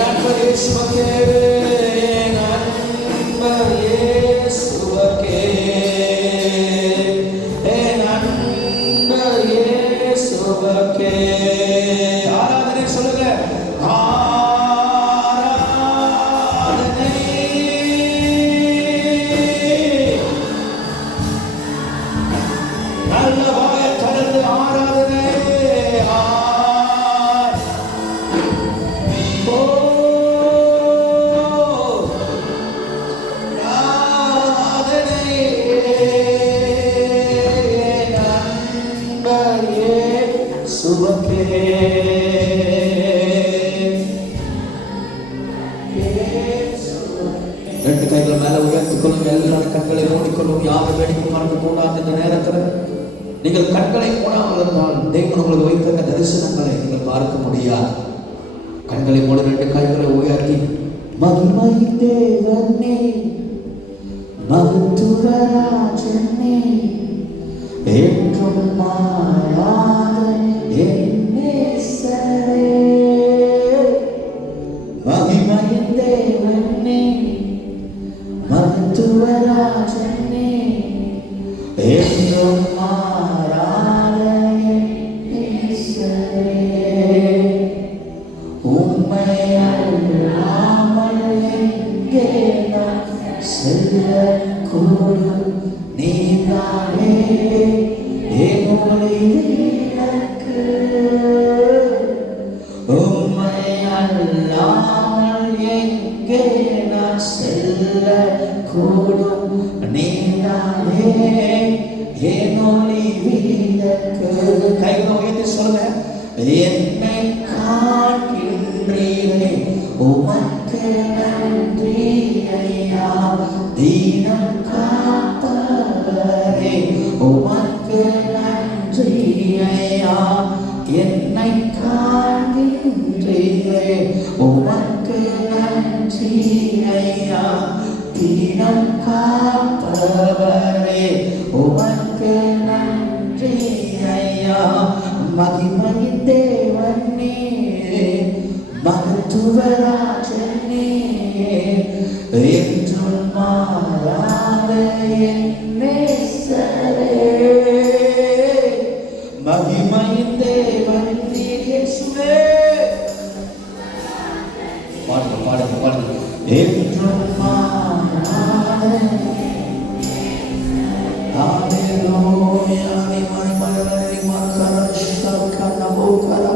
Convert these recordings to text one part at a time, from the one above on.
நண்பர் இயேசுவுக்கே, என் நண்பர் இயேசுவுக்கே, என் நண்பர் இயேசுவுக்கே. ஆராதனை சொல்லுங்க. ரெண்டு கைகளை மேல உயர்த்திக் கொள்ளுங்க. எல்லாரும் கண்களை மூடிக்கொள்ளும். யாரும் வேடிக்கை பார்க்க கூடாது. இந்த நேரத்தில் நீங்கள் கண்களை மூடாமல் இருந்தால் தேவன் உங்களுக்கு வைத்திருக்க தரிசனங்களை நீங்கள் பார்க்க முடியாது. கண்களை மூட, ரெண்டு கைகளை உயர்த்தி, மகிமை தேவனே, மகத்துவராஜனே, என்றும் மாறாத என் நேசரே, மகிமை தேவனே, மகத்துவராஜனே, என்றும் மாறாத என் நேசரே, உம்மை அல்லாமல் எங்கே நான் செல்லக்கூடும், நீதானே என்னுடைய இலக்கு, உம்மை அல்லாமல் எங்கே நான் செல்லக்கூடும், நீதானே என்னுடைய இலக்கு. கைகளை உயர்த்தி சொல்லுங்க. என்னை காண்கின்றீரே, உமக்கு நன்றி ஐயா, தீனம் காப்பவரே, உமக்கு நன்றி ஐயா, என்னை காண்கின்றீரே, உமக்கு நன்றி ஐயா, தீனம் காப்பவரே, உமக்கு நன்றி ஐயா, மகிமை தேவனே, மகத்துவராஜனே, என்றும் மாறாத என் நேசரே, மகிமை தேவன் இயேசுவே. பாடுங்க பாடுங்க பாடுங்க. என்றும் மாறாத ஹalleluya. நிமலை மலரை மக்கரஷ்டக்கன போகரா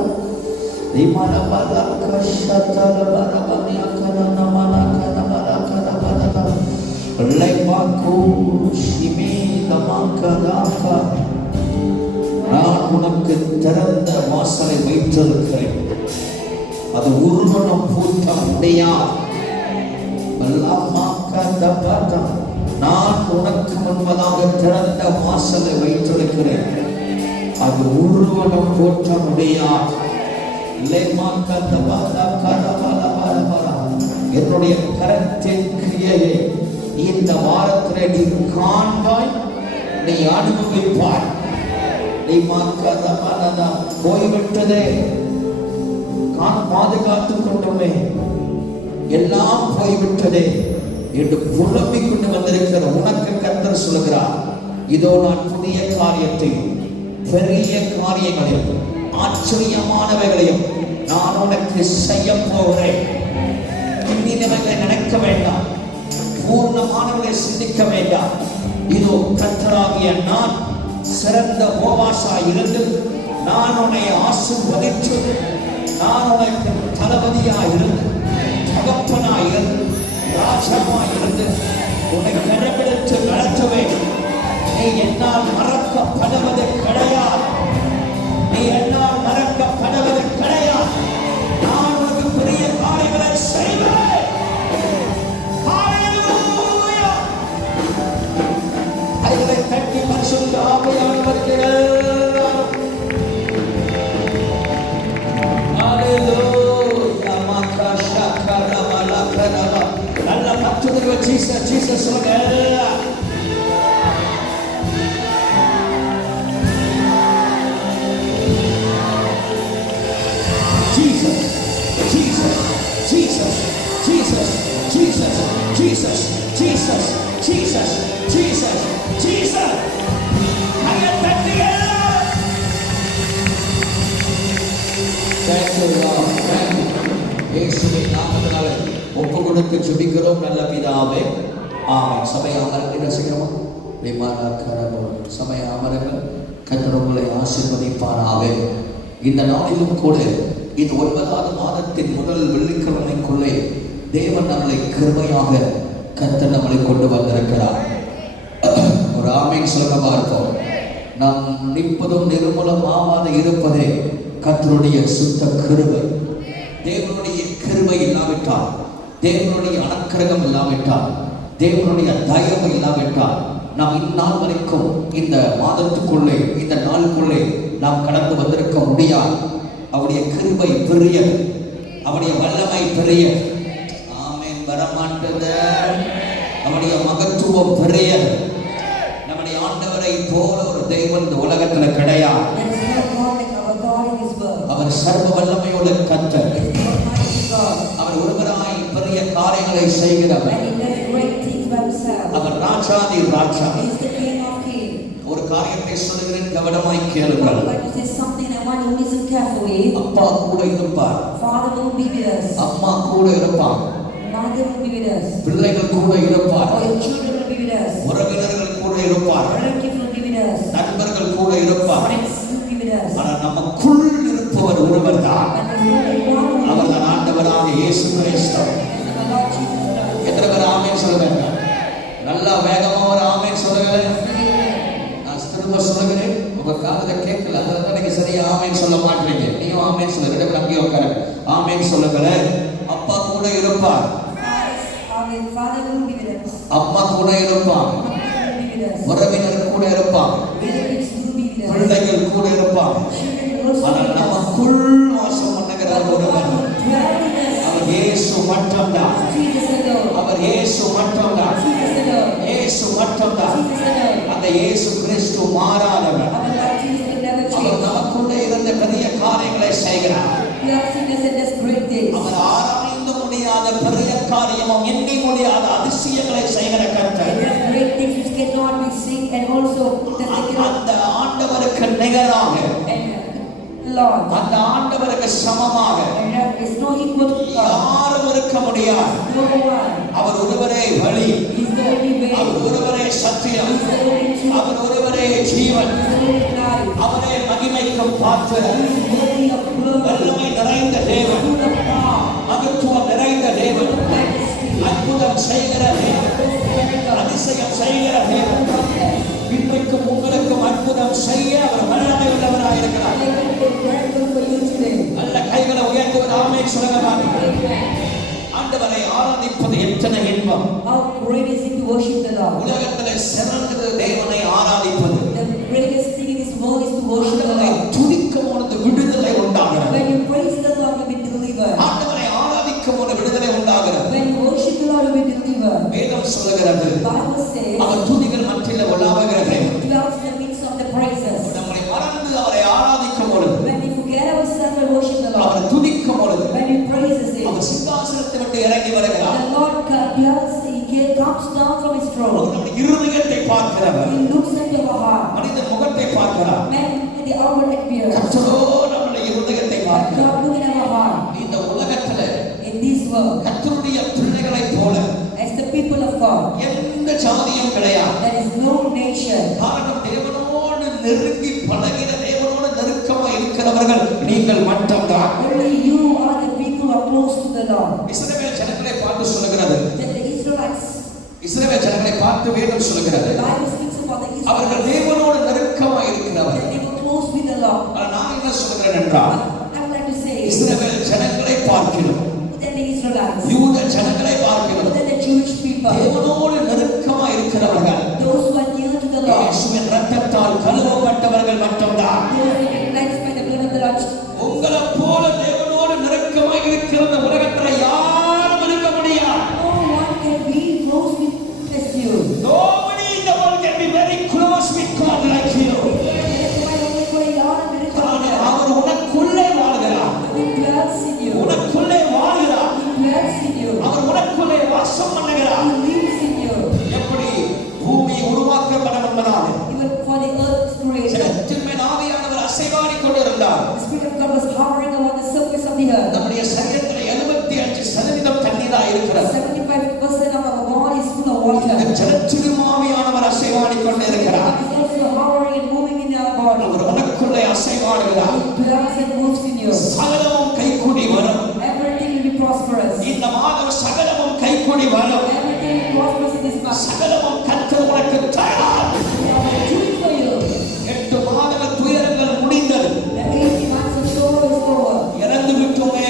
நிமல பதக்கஷ்டத்தல பரபனியக்கன நமனக்கன பரக்கன பரத லைபாக்கு ஷிமீத மக்கதாகா. நான் உனக்கு திறந்த வாசலை வைத்திருக்கிறேன், அது உருவனம் பூட்ட முடியாது. நான் உனக்கு முன்பதாக திறந்த வாசலை வைத்திருக்கிறேன், அது உருவனம் பூட்ட முடியாது. என்னுடைய கரத்தின் கிரியையை இந்த வாரத்திலே நீ காண்பாய், நீ அனுபவிப்பாய். நீ போய்விட்டதே, பாதுகாத்துக் கொண்டுமே, எல்லாம் போய்விட்டதே என்று புலம்பிக் கொண்டு வந்திருக்கிற உனக்கு கர்த்தர் சொல்கிறார், இதோ நான் புதிய காரியத்தையும் பெரிய காரியங்களையும் ஆச்சரியமானவைகளையும் நான் உனக்கு செய்ய போகிறேன். இன்னினவைகளை நினைக்க வேண்டாம், பூர்ணமானவர்களை சிந்திக்க வேண்டாம். இதோ கர்த்தராகிய நான் சிறந்த போவாசா இருந்து நான் உன்னை ஆசீர்வதித்து, நான் உனக்கு தளபதியாய் இருந்து, தகப்பனாய் இருந்து, ராஜாவாய் இருந்து உன்னை கரமெடுத்து நடத்துவேன். நீ என்னால் மறக்கப்படுவது கிடையாது, நீ என்னால் மறக்கப்படுவது கிடையாது. நான் உனக்கு பெரிய காரியங்களை செய்வேன். கைகளை தட்டி பரிசுத்த ஆவியானவருக்கு நல்ல பத்துதல் ஜீசஸ் ஜீசஸ் சொல்லுங்க. இயேசுவின் நாமத்தினாலே ஒப்பு கொடுத்து ஜெபிக்கிறோம் நல்ல பிதாவே, ஆமென். சபையை அமர்ந்து ரசிக்கிறோமா? சபையை அமருங்கள். கர்த்தர் உங்களை ஆசீர்வதிப்பாராக. இந்த நாளிலும் கூட இந்த 9வது மாதத்தின் முதல் வெள்ளிக்கிழமைக்குள்ளே தேவன் நம்மளை கிருபையாக கர்த்தர் நம்மளை கொண்டு வந்திருக்கிறார். ஒரு ஆமென் சொல்ல பார்ப்போம். நாம் நிற்பதும் நிர்மூலமாவாத இருப்பதே கர்த்தருடைய சுத்த கிருபை. தேவனுடைய கிருபை இல்லாவிட்டால், தேவனுடைய அனுக்கிரகம் இல்லாவிட்டால், தேவனுடைய தயவு இல்லாவிட்டால் நாம் இந்நாள் வரைக்கும் இந்த மாதத்துக்குள்ளே, இந்த நாளுக்குள்ளே நாம் கடந்து வந்திருக்க முடியாது. அவருடைய கிருபை பெரியது, அவருடைய வல்லமை பெரியது. ஆமென். வரமாட்டது. அவருடைய மகத்துவம் பெரியது. நம்முடைய ஆண்டவரை போல ஒரு தெய்வம் இந்த உலகத்தில் கிடையாது. அவர் சர்வ வல்லமையுள்ள கர்த்தர். அவர் ஒருவராய் பெரிய காரியங்களை செய்கிறவர். அவர் ராஜாதி ராஜா. ஒரு காரியத்தை சொல்லுகிறேன், கவனமாய் கேளுங்கள். அப்பா கூட இருப்பார், அம்மா கூட இருப்பார், பிள்ளைகள் கூட இருப்பார், உறவினர்கள் கூட இருப்பார், நண்பர்கள் கூட இருப்பார். ஆனால் நமக்குள் இருப்பவர் ஒருவர் தான். அவர் தான் ஆண்டவராக இயேசு கிறிஸ்து. எத்தனை பேர் ஆமென் சொல்லுங்க? நல்லா வேகமா ஒரு ஆமென் சொல்லுங்க. நான் திரும்ப சொல்லுகிறேன், உங்க காதுல கேட்கல, அதனால நீங்க சரியா ஆமென் சொல்ல மாட்டீங்க. நீயும் ஆமென் சொல்லுங்க. ரெண்டு பேரும் அங்கேயே உட்காருங்க. ஆமென் சொல்லுங்க. அப்பா கூட இருப்பார், அம்மா கூட இருப்பாங்க, உறவினர் கூட இருப்பாங்க, பிள்ளைகள் கூட இருப்பாங்க. ஆனால் நமக்குள் வாசம் பண்ணுகிறார் ஒருவர். அவர் இயேசு மட்டும்தான். அவர் இயேசு மட்டும்தான். இயேசு மட்டும்தான். அந்த இயேசு கிறிஸ்து மாறாதவர். அவர் நமக்குள்ளே இருந்த பெரிய காரியங்களை செய்கிறார். அவர் ஆராய்ந்து முடியாத பெரிய காரியமும் எண்ணி முடியாத அதிசயங்களை செய்கிற கர்த்தர். அந்த ஆண்டவருக்கு நிகராக, அந்த ஆண்டவருக்கு சமமாக யாரும் இருக்க முடியாது. அவர் ஒருவரே வழி, அவர் ஒருவரே சத்தியம், அவர் ஒருவரே ஜீவன், அவரே மகிமைக்கும் பாத்திரர், வல்லமை நிறைந்த தேவன், மகத்துவம் நிறைந்த தேவன், அற்புதம் செய்கிற தேவன், அதிசயம் செய்கிற தேவன். இன்றைக்கும் உங்களுக்கும் அற்புதம் செய்ய அவர் வல்லமை உள்ளவராக இருக்கிறார். நல்ல கைகளை உயர்த்துவது ஆமென் சொல்லுங்க. ஆண்டவரை ஆராதிப்பது எத்தனை இன்பம். உலகத்திலே சிறந்தது தேவனை ஆராதிப்பது. ஆண்டவரை துதிக்கும் பொழுது விடுதலை உண்டாகிறது. ஆண்டவரை ஆராதிக்கும் பொழுது விடுதலை உண்டாகிறது. வேதம் சொல்லுகிறது, அவர் துதிகள் மத்தியில் உலாவுகிறது. நம்மை மறந்து அவரை ஆராதிக்கும் பொழுது, அவர் துதிக்கும் பொழுது, அவர் சிங்காசனத்தை விட்டு இறங்கி வருகிறார். இருதயத்தை பார்க்கிறவர், மனித முகத்தை பார்க்கிறார். கர்த்தரோ நம்முடைய இருதயத்தை பார்க்கிறார். இந்த உலகத்தில் கர்த்தருடைய பிள்ளைகளை போல எந்த ஜாதியும் கிடையாது. காரணம், தேவனோடு நெருங்கி பழகின, தேவனோடு நெருக்கமாக இருக்கிறவர்கள் நீங்கள் மட்டும்தான். இஸ்ரவேல் ஜனங்களை பார்த்து சொல்லுகிறது, இஸ்ரவேல் ஜனங்களை பார்த்து வேதம் சொல்லுகிறது, அவர்கள் தேவனோடு நெருக்கமாக இருக்கிறவர்கள். நான் என்ன சொல்கிறேன் என்றால், இஸ்ரவேல் ஜனங்களை பார்க்கிறோம், யூத ஜனங்களை பார்க்கிறோம், தேவனோடு நெருக்கமாக இருக்கிறவர்கள், இயேசுவின் இரத்தத்தால் கழுவப்பட்டவர்கள் மட்டும்தான். உங்களை போல தேவனோடு நெருக்கமாக இருக்கிற உலகத்தில் யாரும் இருக்க முடியாது. Nobody in the world can be very close with God like you. அவர் உனக்குள்ளே வாழ்கிறார், உனக்குள்ளே வாழ்கிறார், அவர் உனக்குள்ளே வாசம் பண்ணுகிறார். எப்படி பூமி உருவாக்கப்பட என்பதால் ஜனத்தின் மேல் ஆவியானவர் அசைவாடிக் கொண்டிருந்தார். சகலமும் கைகூடி வரும். Everything prospers in this month. சகலமும் கர்த்தர் உனக்கு தருவார். I will do it for you. 8 மாதங்கள் துயரங்கள் முடிந்தது. The 18 months of sorrow is over. இறந்து விட்டோமே.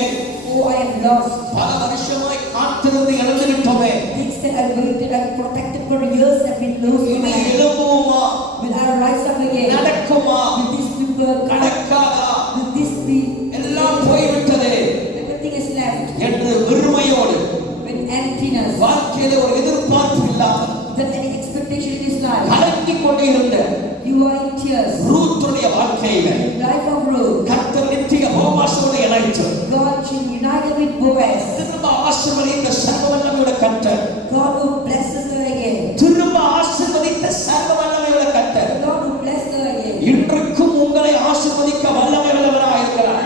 Oh, I am lost. பல வருஷமாய் காத்திருந்து இறந்து விட்டோமே. Things that I waited and protected for years have been lost. இனி எழும்புவோமா? Will I rise up again? நடக்குமா? Will this people நடக்காதா? Will this be? எல்லாம் போய்விட்டதே Everything is left. என்று வெறுமையோடு With emptiness. வாழ்க்கையில ஒரு எதிர்பார்ப்பு இல்லாமல் Without any expectation in this life. கலங்கிக் கொண்டே இருந்த You are in tears. ரூத்துடைய வாழ்க்கையில Life of Ruth. கர்த்தர் நித்திய போவாசோடு இணைத்து God united with Boaz. திரும்ப ஆசீர்வதித்த சர்வவல்லமையுள்ள கர்த்தர். God who blesses her again. திரும்ப ஆசீர்வதித்த சர்வவல்லமையுள்ள கர்த்தர். God who blessed her again. இன்றைக்கும் உங்களை ஆசீர்வதிக்க வல்லமையுள்ளவராய் இருக்கிறார்.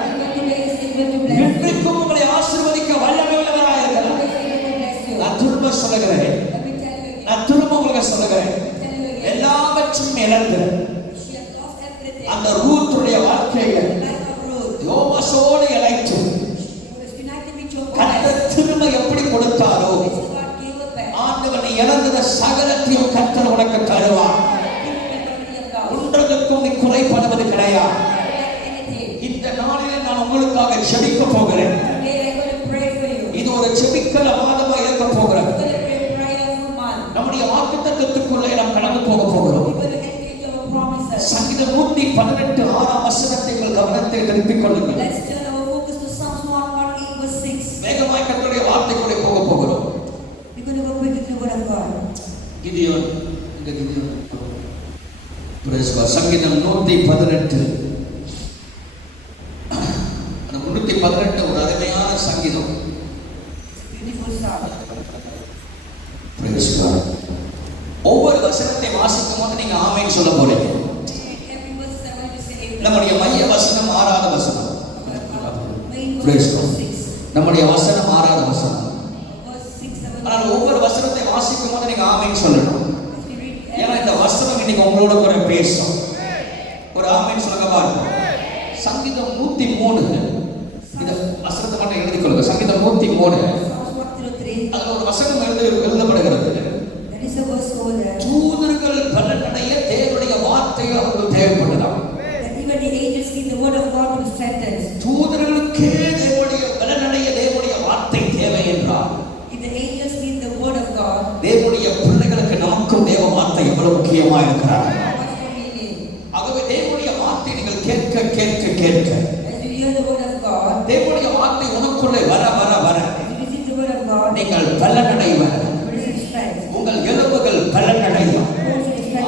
இன்றைக்கும் உங்களை ஆசீர்வதிக்க வல்லமையுள்ளவராய் இருக்கிறார். நான் திரும்ப சொல்லுகிறேன். நான் திரும்ப உங்களுக்கு சொல்லுகிறேன். எல்லாவற்றையும் இழந்து அந்த ரூத்துடைய வாழ்க்கையில யோவாசோடு இணைத்து கர்த்தர் திரும்ப எப்படி கொடுத்தாரோ ஆண்டவர் நீ இழந்தத சகலத்தையும் கர்த்தர் உனக்கு தருவார். ஒன்றதுக்கும் நீ குறைபடுவது கிடையாது. இந்த நாளிலே நான் உங்களுக்காக ஜெபிக்க போகிறேன். இது ஒரு ஜெபிக்கிற மாதமாக இருக்க போகிறது. நம்முடைய வாக்குத்தத்தத்துக்குள்ளே நாம் கடந்து போக போகிறோம். சங்கீதம் 118 6ஆம் வசனத்தை உங்கள் கவனத்தை திருப்பிக் கொள்ளுங்கள். வேகமாய் கர்த்தருடைய வார்த்தைக்குள்ளே போக போகிறோம். கிதியோன் இந்த கிதியோன் praise God. சங்கீதம் 118 அந்த 118 ஒரு அருமையான சங்கீதம். praise God. ஒவ்வொரு வசனத்தை வாசிக்கும் போது நீங்க ஆமென் சொல்ல போறீங்க. நம்முடைய மைய வசனம் 6வது வசனம். praise God. நம்முடைய வசனம் 6வது வசனம். ஆனால் ஒவ்வொரு வசனத்தை வாசிக்கும் போது நீங்க ஆமென் சொல்லணும். ஏன்னா இந்த வசனம் இன்னைக்கு உங்களோட கூட பேசும். ஒரு ஆமென் சொல்லுங்க பாருங்க. சங்கீதம் 103 இந்த வசனத்தை மட்டும் எழுதிக் கொள்ளுங்க. சங்கீதம் 103 அதுல ஒரு வசனம் எழுதப்படுகிறது. தூதர்கள் பலனடைய தேவனுடைய வார்த்தையை அவர்கள் தேவைப்பட்டதாம். தூதர்களுக்கே தேவனுடைய பலனடைய தேவனுடைய வார்த்தை தேவை என்றார். தேவனுடைய பிள்ளைகளுக்கு நமக்கும் தேவ வார்த்தை எவ்வளவு முக்கியமா இருக்கிறார். ஆகவே தேவனுடைய வார்த்தை நீங்கள் கேட்க கேட்க கேட்க தேவனுடைய வார்த்தை உனக்குள்ளே வர வர வர நீங்கள் பலனடைவர். உங்கள் எலும்புகள் பலனடையும்.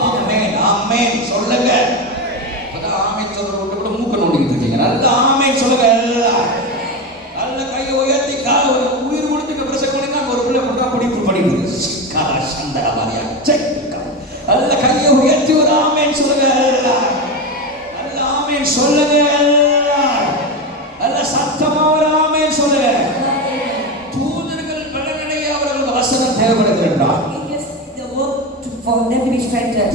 ஆமென் ஆமென் சொல்லுங்க. அப்பதான் ஆமென் சொல்றவங்க கூட மூக்க நோண்டிட்டு இருக்கீங்க. நல்ல ஆமென் சொல்லுங்க. நல்ல கையை உயர்த்தி உயிர் கொடுத்துக்க பிரசங்க பண்ணுங்க. ஒரு பிள்ளை கூட படிப்பு படிக்குது. சிக்காரா சந்தரா மாதிரியா நல்ல கையை உயர்த்தி ஒரு ஆமென் சொல்லுங்க. நல்ல ஆமென் சொல்லுங்க. நல்ல சத்தமா ஒரு ஆமென் சொல்லுங்க. தூதர்கள் பலனடைய அவர்களுக்கு வசனம் தேவைப்படுகிறார்.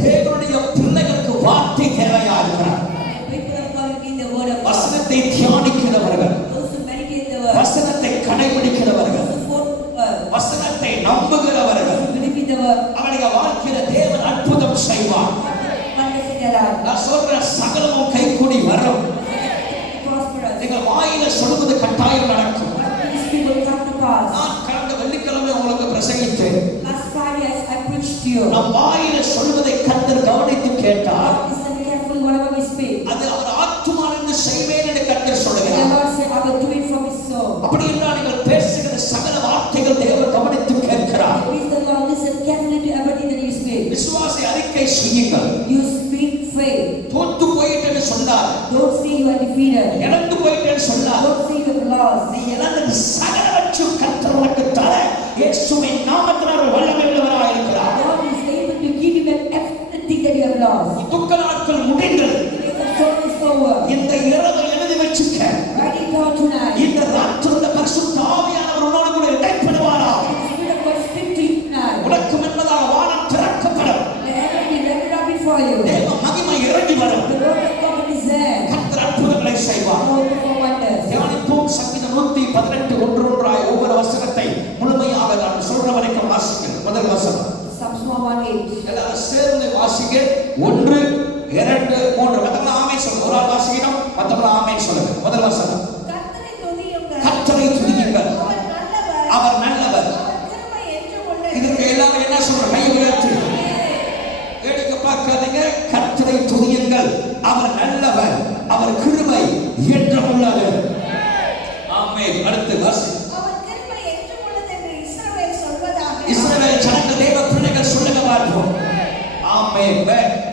தேவனுடைய பிள்ளைகளுக்கு வார்த்தை தேவையா இருக்கிறார். வசனத்தை தியானிக்கிறவர்கள், வசனத்தை கடைபிடிக்கிறவர்கள், வசனத்தை நம்புகிறவர்கள் அவருடைய வாழ்க்கையில தேவன் அற்புதம் செய்வார். நான் சொல்ற சகலமும் கைகூடி வரும். நீங்கள் வாயில சொல்வது கட்டாயம் நடக்கும். நான் கடந்த வெள்ளிக்கிழமை உங்களுக்கு பிரசங்கித்தேன். நம் வாயில சொல்வதை கர்த்தர் கவனித்து கேட்டார். அது அவர் ஆத்துமாவிலிருந்து செய்வேன் என்று கர்த்தர் சொல்லுகிறார். அப்படி என்றால் நீங்கள் பேசுகிற சகல வார்த்தைகள் தேவன் கவனித்து கேட்கிறார். விசுவாச அறிக்கை செய்யுங்கள். தோற்று போயிட்டேன்னு சொன்னார். இழந்து போயிட்டேன்னு சொன்னார். நீ இழந்தது சகலவற்றையும் கர்த்தர் உனக்கு தர இயேசுவின் நாமத்தினால் வல்லமை உள்ளவராக இருக்கிறார். துக்க நாட்கள் முடிந்தது. இந்த இரவு எழுதி வச்சுக்க. இந்த ராத்திரி பரிசுத்த ஆவியானவர் உன்னோடு கூட இடைப்படுவாரா? உனக்கு முன்பதாக வானம் திறக்கப்படும். தேவ மகிமை இறங்கி வரும். கர்த்தர் அற்புதங்களை செய்வார். தியானிப்போம். சங்கீதம் 118 18 ஒன்றொன்றாய் ஒவ்வொரு வசனத்தை முழுமையாக நான் சொல்ற வரைக்கும் வாசிக்கிறேன். முதல் வசனம் Psalms 118. எல்லாரும் சேர்ந்து வாசிங்க. 1 2 3 மத்தவங்க ஆமென் சொல்லுங்க. ஒரு ஆள் வாசிக்கணும், மத்தவங்க ஆமென் சொல்லுங்க. முதல் வசனம் கர்த்தரை துதியுங்கள். கர்த்தரை துதியுங்கள், அவர் நல்லவர். அவர் நல்லவர். அவர் கிருபை என்றும் உள்ளது. இதுக்கு எல்லாரும் என்ன சொல்ற? கை உயர்த்தி வேடிக்கை பார்க்காதீங்க. கர்த்தரை துதியுங்கள், அவர் நல்லவர், அவர் கிருபை என்றும் உள்ளது. ஆமென். அடுத்து வாசி. அவர் கிருபை என்றும் உள்ளது என்று இஸ்ரவேல் சொல்வதாக. இஸ்ரவேல் ஜனங்கள் தேவ பிள்ளைகள் சொல்லுங்க பார்ப்போம். ஆமென்.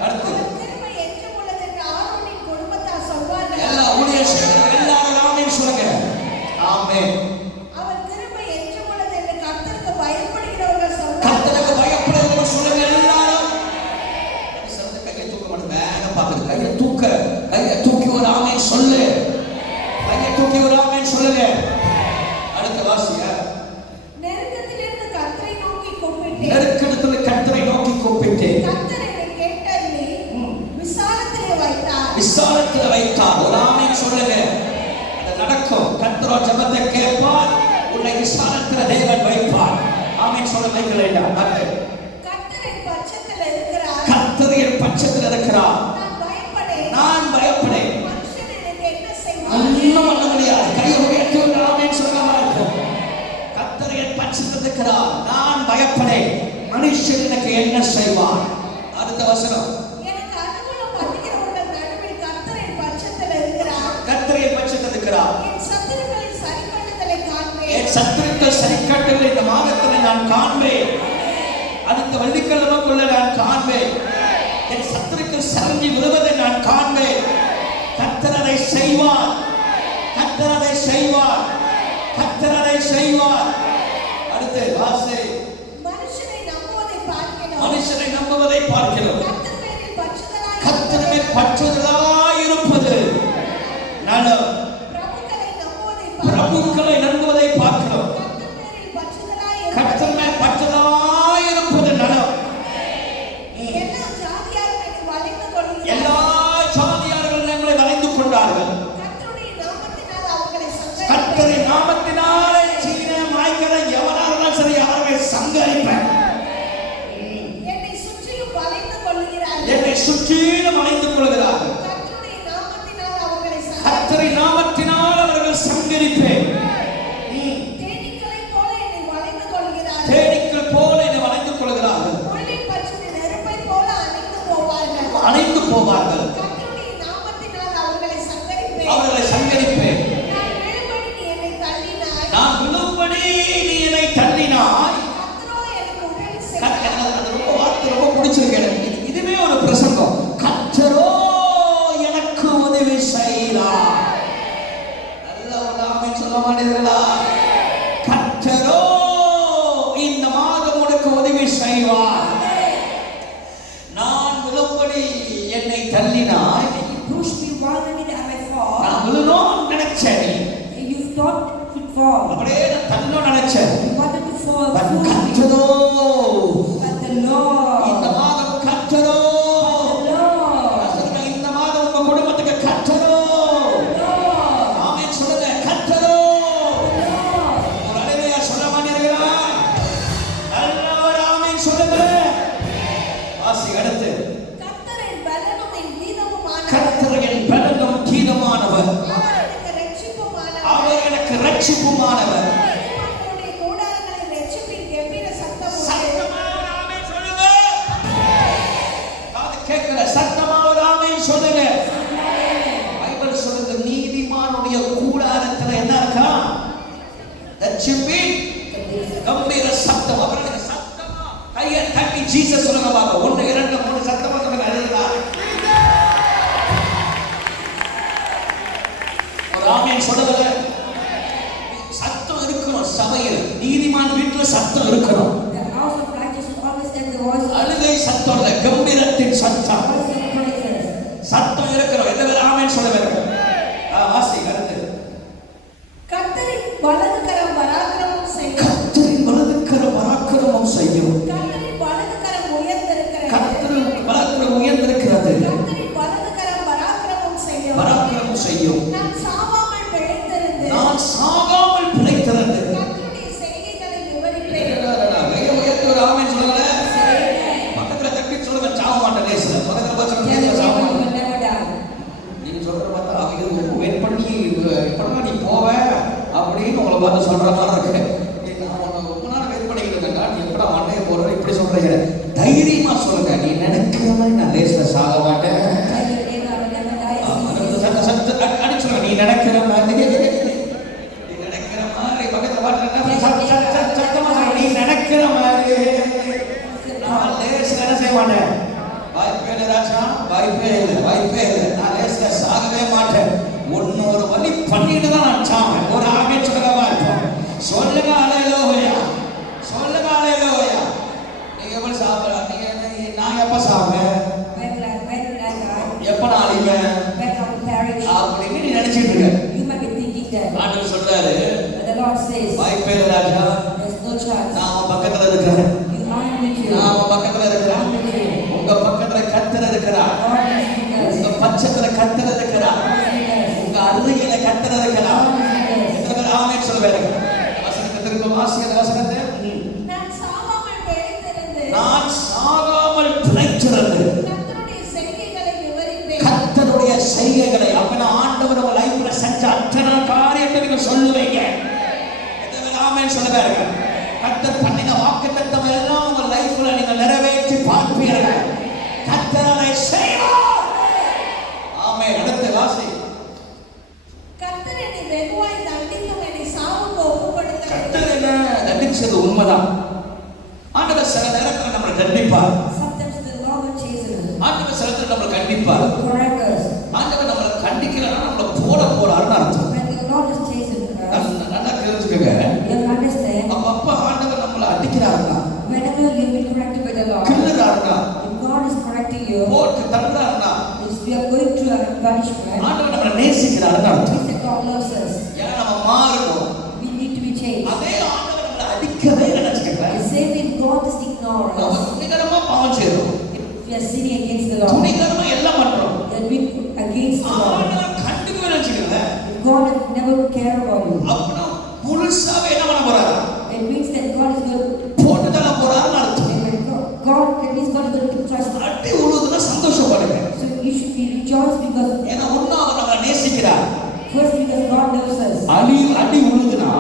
அடுத்து அவர் கிருபை என்றும் உள்ளது என்று ஆரோனின் குடும்பத்தார் சொல்வார்கள். எல்லா ஊழியர்கள் எல்லாரும் ஆமென் சொல்லுங்க. ஆமென். அவர் கிருபை என்றும் உள்ளது என்று கர்த்தருக்கு பயப்படுகிறவர்கள் சொல்வார்கள். கர்த்தருக்கு பயப்படுகிறவங்க சொல்லுங்க எல்லாரும். சொல்லுங்க, கையை தூக்க மாட்டேன். வேற பாக்குது. கையை தூக்கி ஒரு ஆமென் சொல்லு. கையை தூக்கி ஒரு ஆமென் சொல்லுங்க. அடுத்த வாசிங்க. நெருக்கத்திலிருந்து கர்த்தரை நோக்கி கூப்பிட்டேன். நெருக்கத்தில் கர்த்தரை நோக்கி கூப்பிட்டேன். கர்த்தர் என்னை கேட்டருளி விசாலத்திலே வைத்தார். விசாலத்தில் வைத்தார். ஒரு ஆமென் சொல்லுங்க. அது நடக்கும். கர்த்தர் ஜெபத்தை கேட்பார். உன்னை விசாலத்தில் தேவன் வைப்பார். ஆமென் சொல்ல வைக்கலையா? கர்த்தர் என் பட்சத்தில் இருக்கிறார். கர்த்தர் என் பட்சத்தில் இருக்கிறார். நான் பயப்படேன். மனுஷன் எனக்கு என்ன செய்வான்? ஒன்றும் பண்ண முடியாது. கையை உயர்த்தி ஒரு ஆமென் சொல்லமா இருக்கும். கர்த்தர் என் பட்சத்தில் இருக்கிறார். நான் பயப்படேன். மனுஷன் எனக்கு என்ன செய்வான்? அடுத்த வசனம். எனக்கு அனுகூலம் பண்ணுகிறவர்கள் நடுவில் கர்த்தர் என் பட்சத்தில் இருக்கிறார். கர்த்தர் என் பட்சத்தில் இருக்கிறார். என் சத்துருக்களின் சரிக்கட்டுதலை காண்பேன். என் சத்துருக்கள் சரிக்கட்டுதலை இந்த மாதத்தில் நான் காண்பேன். அடுத்த வெள்ளிக்கிழமைக்குள்ள நான் காண்பேன். என் சத்துருக்கள் சரிஞ்சு விழுவதை நான் காண்பேன். கர்த்தர் அதை செய்வார். கர்த்தர் அதை செய்வார். கர்த்தர் அதை செய்வார். அடுத்து வாசி. மனுஷனை நம்புவதை பார்க்கிறோம். மனுஷனை நம்புவதை பார்க்கிறோம். கர்த்தர் பேரில் பட்சதலாய் கர்த்தர் மேல் பற்றுதலாய் இருப்பது நலம். பிரபுக்களை நம்புவதை பார்க்கிறோம். கர்த்தர் மேல் பற்றுதலாய் இருப்பது நலம். எல்லா ஜாதியார்கள் நம்மளை வளைந்து கொண்டார்கள். கர்த்தரின் நாமத்தினாலே சீன மாய்க்கிற எவனாலும் சரி அவர்களை சங்கரிப்பேன். என்னை சுற்றிலும் வளைந்து கொள்கிறார்கள். கர்த்தரின் நாமத்தினால் அவர்கள் சங்கரிப்பேன். தேனீக்கள் போல என்னை வளைந்து கொள்கிறார்கள். அணைந்து போவார்கள். அவர்களை சங்கரிப்பேன். நான் விழும்படி நீ என்னை தள்ளினாய். ரொம்ப பிடிச்சிருக்கேன். இதுவே ஒரு பிரசங்கம். கர்த்தரோ எனக்கு உதவி செய்தார். நல்ல ஒரு ஆமென் சொல்ல மாட்டீர்களா? கர்த்தரோ இந்த மாதம் உனக்கு உதவி செய்வார். நான் விழும்படி என்னை தள்ளினாய். நான் விழுணும் நினைச்சேன். அப்படியே நான் தள்ளணும் நினைச்சேன். கர்த்தரோ இந்த மாதம் கர்த்தரோ இந்த மாதம் உங்க குடும்பத்துக்கு கர்த்தரோ ஆமென் சொல்லுங்க. கர்த்தரோ ஒரு அலையா சொல்ல மாட்டீர்களா? நல்ல ஒரு ஆமென் சொல்லுங்க. வாசி. அடுத்து கர்த்தரின் பலனும் கீதமானவர். அவர் எனக்கு ரட்சிப்புமானவர். சத்தமா ஒரு ஆமென் சொல்லுங்க. பைபிள் சொல்லுது நீதிமானுடைய கூடாரத்துல என்ன இருக்கா? ரட்சிப்பின் கம்பீர சத்தம். அவருக்கு சத்தமா கையை தட்டி ஜீசஸ் சொல்லுங்க பாருங்க. 1 2 3 சத்தமா சொல்லுங்க. ஒரு ஆமென் சொல்லுங்க. சத்தம் இருக்கணும் சபையில். நீதிமான் வீட்டுல சத்தம் இருக்கணும். அழுகை சத்தம் இல்ல, கம்பீரத்தின் சத்தம். சத்தம் இருக்கிறோம். எந்த வேற ஆமென் சொல்ல வேண்டும். வாசி. அடுத்து கர்த்தரின் வலது கரம் பராக்கிரமம் செய்யும். கர்த்தரின் வலது கரம் பராக்கிரமம் செய்யும். கர்த்தரின் வலது கரம் உயர்ந்திருக்கிறது. கர்த்தரின் பராக்கிரமம் உயர்ந்திருக்கிறது. கர்த்தரின் வலது கரம் பராக்கிரமம் செய்யும். பராக்கிரமம் செய்யும். நான் சாகாமல் பிழைத்திருந்து சொல்ற மாதிரி இருக்கு. நான் உன்னை ரொம்ப நாள் வெயிட் பண்ணிக்கிட்டு இருக்கேன்டா, நீ எப்படா மண்டையை போடுற இப்படி சொல்றீங்க. தைரியமா சொல்லுங்க, நீ நினைக்கிற மாதிரி நான் லேஸ்ல சாக மாட்டேன். அடிச்சு சொல்லுங்க, நீ நினைக்கிற மாதிரி, நீ நினைக்கிற மாதிரி பக்கத்துல பாட்டு சத்தமா சொல்லுங்க, நீ நினைக்கிற மாதிரி நான் லேஸ்ல என்ன செய்ய மாட்டேன். வாய்ப்பே இல்லை ராஜா, வாய்ப்பே இல்லை, வாய்ப்பே இல்லை. நான் லேஸ்ல சாகவே மாட்டேன். ஒரு வழி பண்ணிட்டு தான் நான் சாவேன். ஒரு ஆமென் சொல்லவா இருப்போம். சொல்லுங்க அல்லேலூயா, சொல்லுங்க அல்லேலூயா. நீங்க எப்படி சாப்பிடலாம்? நான் எப்ப சாவேன், எப்ப நான் அழிவேன் அப்படின்னு நீ நினைச்சிட்டு இருக்க. ஆண்டவர் சொல்றாரு, வாய்ப்பே இல்லை ராஜா, நான் அவன் பக்கத்துல இருக்கிறேன், நான் அவன் பக்கத்துல இருக்கிறேன். உங்க பக்கத்துல கர்த்தர் இருக்கிறார், உங்க பட்சத்துல கர்த்தர் இருக்கிறார், உங்க அருகில கர்த்தர் இருக்கிறார். ஆமென் சொல்லுங்க. வசனத்தை திரும்ப வாசிக்கிற வசனத்தை, நான் சாகாமல் பிழைத்திருந்து கர்த்தருடைய செய்கைகளை விவரிப்பேன். கர்த்தருடைய செய்கைகளை அப்ப ஆண்டவர் உங்க லைஃப்ல செஞ்ச அத்தனை காரியத்தை நீங்க சொல்லுவீங்க. ஆமென் சொல்லுங்க. கர்த்தர் பண்ணின வாக்குத்தத்தம் எல்லாம் உங்க லைஃப்ல நீங்க நிறைவேற்றி பார்ப்பீர்கள். கர்த்தரை செய்வார். ஆமென். அடுத்த வாசி. கர்த்தர் என்னை வெகுவாய் தண்டித்தும் என்னை சாவுக்கு ஒப்புக்கொடுத்தார். கர்த்தர் என்ன தண்டிச்சது உண்மைதான். ஆண்டவர் சில நேரத்துல நம்மளை தண்டிப்பார். Sometimes the Lord will chasten us. ஆண்டவர் சில நேரத்துல நம்மளை கண்டிப்பார். Correct us. ஆண்டவர் நம்மளை கண்டிக்கலன்னா நம்மளை போட போறாருன்னு அர்த்தம். When the Lord is chastening us, நல்லா தெரிஞ்சுக்கங்க. you understand. அப்ப ஆண்டவர் நம்மளை அடிக்கிறாருன்னா, Whenever you will be corrected by the Lord, கிள்ளுறாருன்னா, if God is correcting you, போட்டு தள்ளுறாருன்னா, if we are going through a punishment, ஆண்டவர் நம்மளை நேசிக்கிறாருன்னு அர்த்தம். means that God loves us. ஏன்னா நம்ம மாறணும். We need to be changed. அதே ஆண்டவர் நம்மளை அடிக்கவே நினைச்சுக்கங்க. The same way God is ignoring நம்ம us. துணிகரமா பாவம் செய்யறோம், If we are sinning against the Lord, துணிகரமா எல்லாம் பண்றோம். we are doing against the Lord. ஆண்டவர் கண்டுக்கவே நினைச்சுக்கங்க. If God will never care about you, அப்படின்னா முழுசாவே என்ன பண்ண போறாரு, it means that God is going போட்டு தள்ள போறாருன்னு அர்த்தம். God, that means God is going to trust us. அடி உழுதுன்னா சந்தோஷப்படுங்க. So you should be rejoiced because ஏன்னா ஒண்ணு அவர் நம்மளை நேசிக்கிறார். first because God loves us. அடி உழுதுன்னா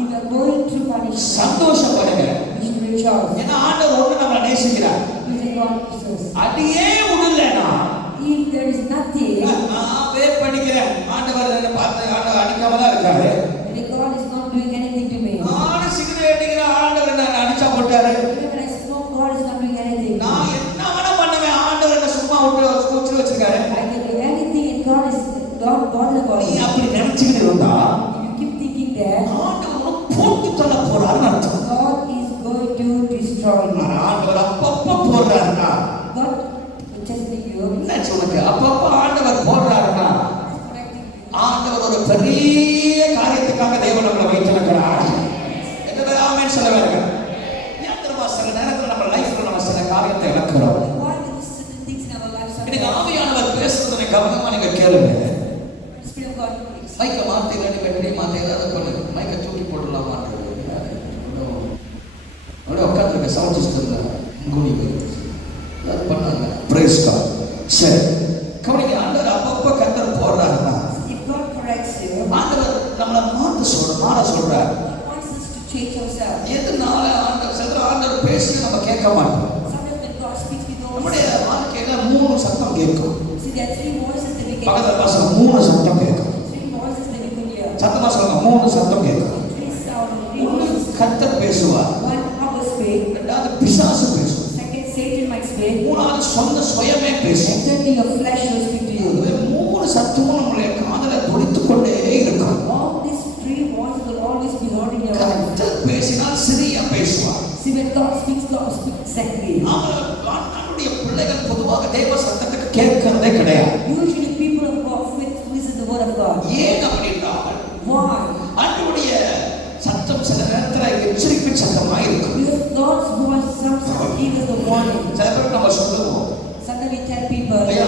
If we are going through punishment, சந்தோஷப்படுங்க. we should rejoice. ஏன்னா ஆண்டவர் ஒண்ணு நம்மளை நேசிக்கிறார். Because God loves us. அடியே உழுலனா If there is nothing, நான் வேட் பண்ணிக்கிறேன், ஆண்டவர் என்ன பார்த்து ஆண்டவர் அடிக்காம தான் இருக்காரு, then God is not doing anything to me. நான் சிகரெட் அடிக்கிற ஆண்டவர் என்ன அடிச்சா போட்டாரு, Even when I smoke, God is not doing anything. நான் என்ன வேணா பண்ணுவேன், ஆண்டவர் என்ன சும்மா விட்டு கூச்சு வச்சிருக்காரு. I can do anything and God is not bothered about நீ it. அப்படி நினைச்சுக்கிட்டு இருந்தா If you keep thinking that, ஆண்டவர் போட்டு தள்ள போறாருன்னு அர்த்தம். God is going to destroy you. ஆண்டவர் அப்பப்ப போடுறாருன்னா, God will testing you. என்ன சொல்லுங்க, அப்பப்ப ஆண்டவர் போடுறாருன்னா Is correcting you. ஆண்டவர் ஒரு பெரிய காரியத்துக்காக தேவன் நம்மளை வைத்திருக்கிறார். என்ன ஆமென் சொல்ல வேணுங்க. யாத்திரமா சில நேரத்துல நம்ம லைஃப்ல நம்ம சில காரியத்தை இழக்கிறோம். Why do we certain things in our lives? இன்னைக்கு ஆவியானவர் பேசுறதை கவனமா நீங்க கேளுங்க. The Spirit of God, please. மைக்க மாத்தி ரெடி வெட்டி மாத்தி ஏதாவது பண்ணு, மைக்க தூக்கி போடலாமா அப்படியே உட்காந்துருக்க சவுண்ட் சிஸ்டம்ல கூடி அது பண்ணாங்க. பிரைஸ் காட். சரி கவனிங்க, ஆண்டவர் அப்பப்ப கத்தர் போடுறாருன்னா If God corrects you, ஆண்டவர் நம்மளை மாற சொல்றாரு. He wants us to change ourselves. எதுனால ஆண்டவர் சில ஆண்டவர் பேசி நம்ம கேட்க மாட்டோம். Sometimes when God speaks, we don't நம்முடைய listen. வாழ்க்கையில 3 சத்தம் கேட்கும். See, there are 3 voices that we can பக்கத்துல hear. பாசம் 3 சத்தம் கேட்கும். 3 voices that we can hear. சத்தமா சொல்லுங்க, 3 சத்தம் கேட்கும். 3 sound, 3 ஒண்ணு voices. கர்த்தர் பேசுவார், One, our speak. ரெண்டாவது பிசாசு பேசும், Second, Satan might speak. மூணாவது சொந்த சுயமே பேசும். And thirdly, your flesh will speak to you. இதுவே 3 சத்தமும் நம்முடைய காதுல துடித்துக் கொண்டே இருக்கும். All these 3 voices will always be heard in your life. கர்த்தர் பேசினால் சிறிய பேசுவார். See, when God speaks exactly. நம்முடைய பிள்ளைகள் பொதுவாக தேவ சத்தத்துக்கு கேட்கிறதே கிடையாது. Usually, people of God faith listen to the word of God. ஏன் அப்படின்றால் Why? ஆண்டவருடைய சத்தம் சில நேரத்துல எச்சரிக்கை சத்தமா இருக்கும். Because God's voice sometimes gives us the warning. சில பேர் நம்ம சொல்லுவோம், Sometimes we tell people, ஐயா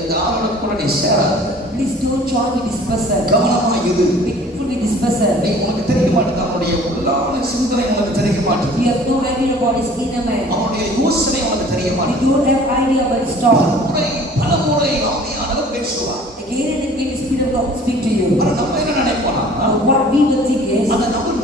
இந்த ஆளோட கூட நீ சேராத, please don't join with this person. கவனமா இரு, Be careful with this person. நீ உனக்கு தெரிய மாட்டேது, அவனுடைய உள்ளான சிந்தனை உனக்கு தெரிய மாட்டேது, You have no idea about his inner man. அவனுடைய யோசனை உனக்கு தெரிய You மாட்டேது. don't have idea about his thought. பலமுறை ஆவியானவர் பேசுவார். Again and again, the Spirit of God will speak to you. ஆனா நம்ம என்ன நினைப்போம்னா, What we will think is, அந்த நபர்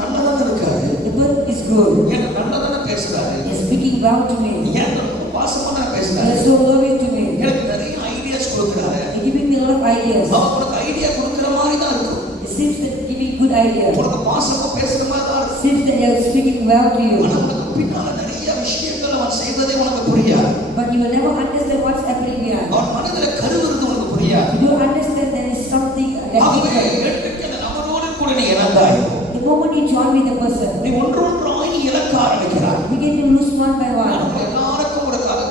பாசமா பேசுற மாதிரி தான் இருக்கும். Seems that they are speaking well to you. ஆனா உனக்கு பின்னால நிறைய விஷயங்கள் அவன் செய்வதே உனக்கு புரியாது. But you will never understand what's happening behind. அவன் மனதில கருவுறது உனக்கு புரியாது. You don't understand there is something that ஆகவே happened. ஏற்றுக்கு அந்த நபரோடு கூட நீ இழந்தாய். The moment you join with the person, நீ ஒன்றொன்றாய் நீ இழக்க ஆரம்பிக்கிறாய். you begin to lose one by one. எல்லாருக்கும்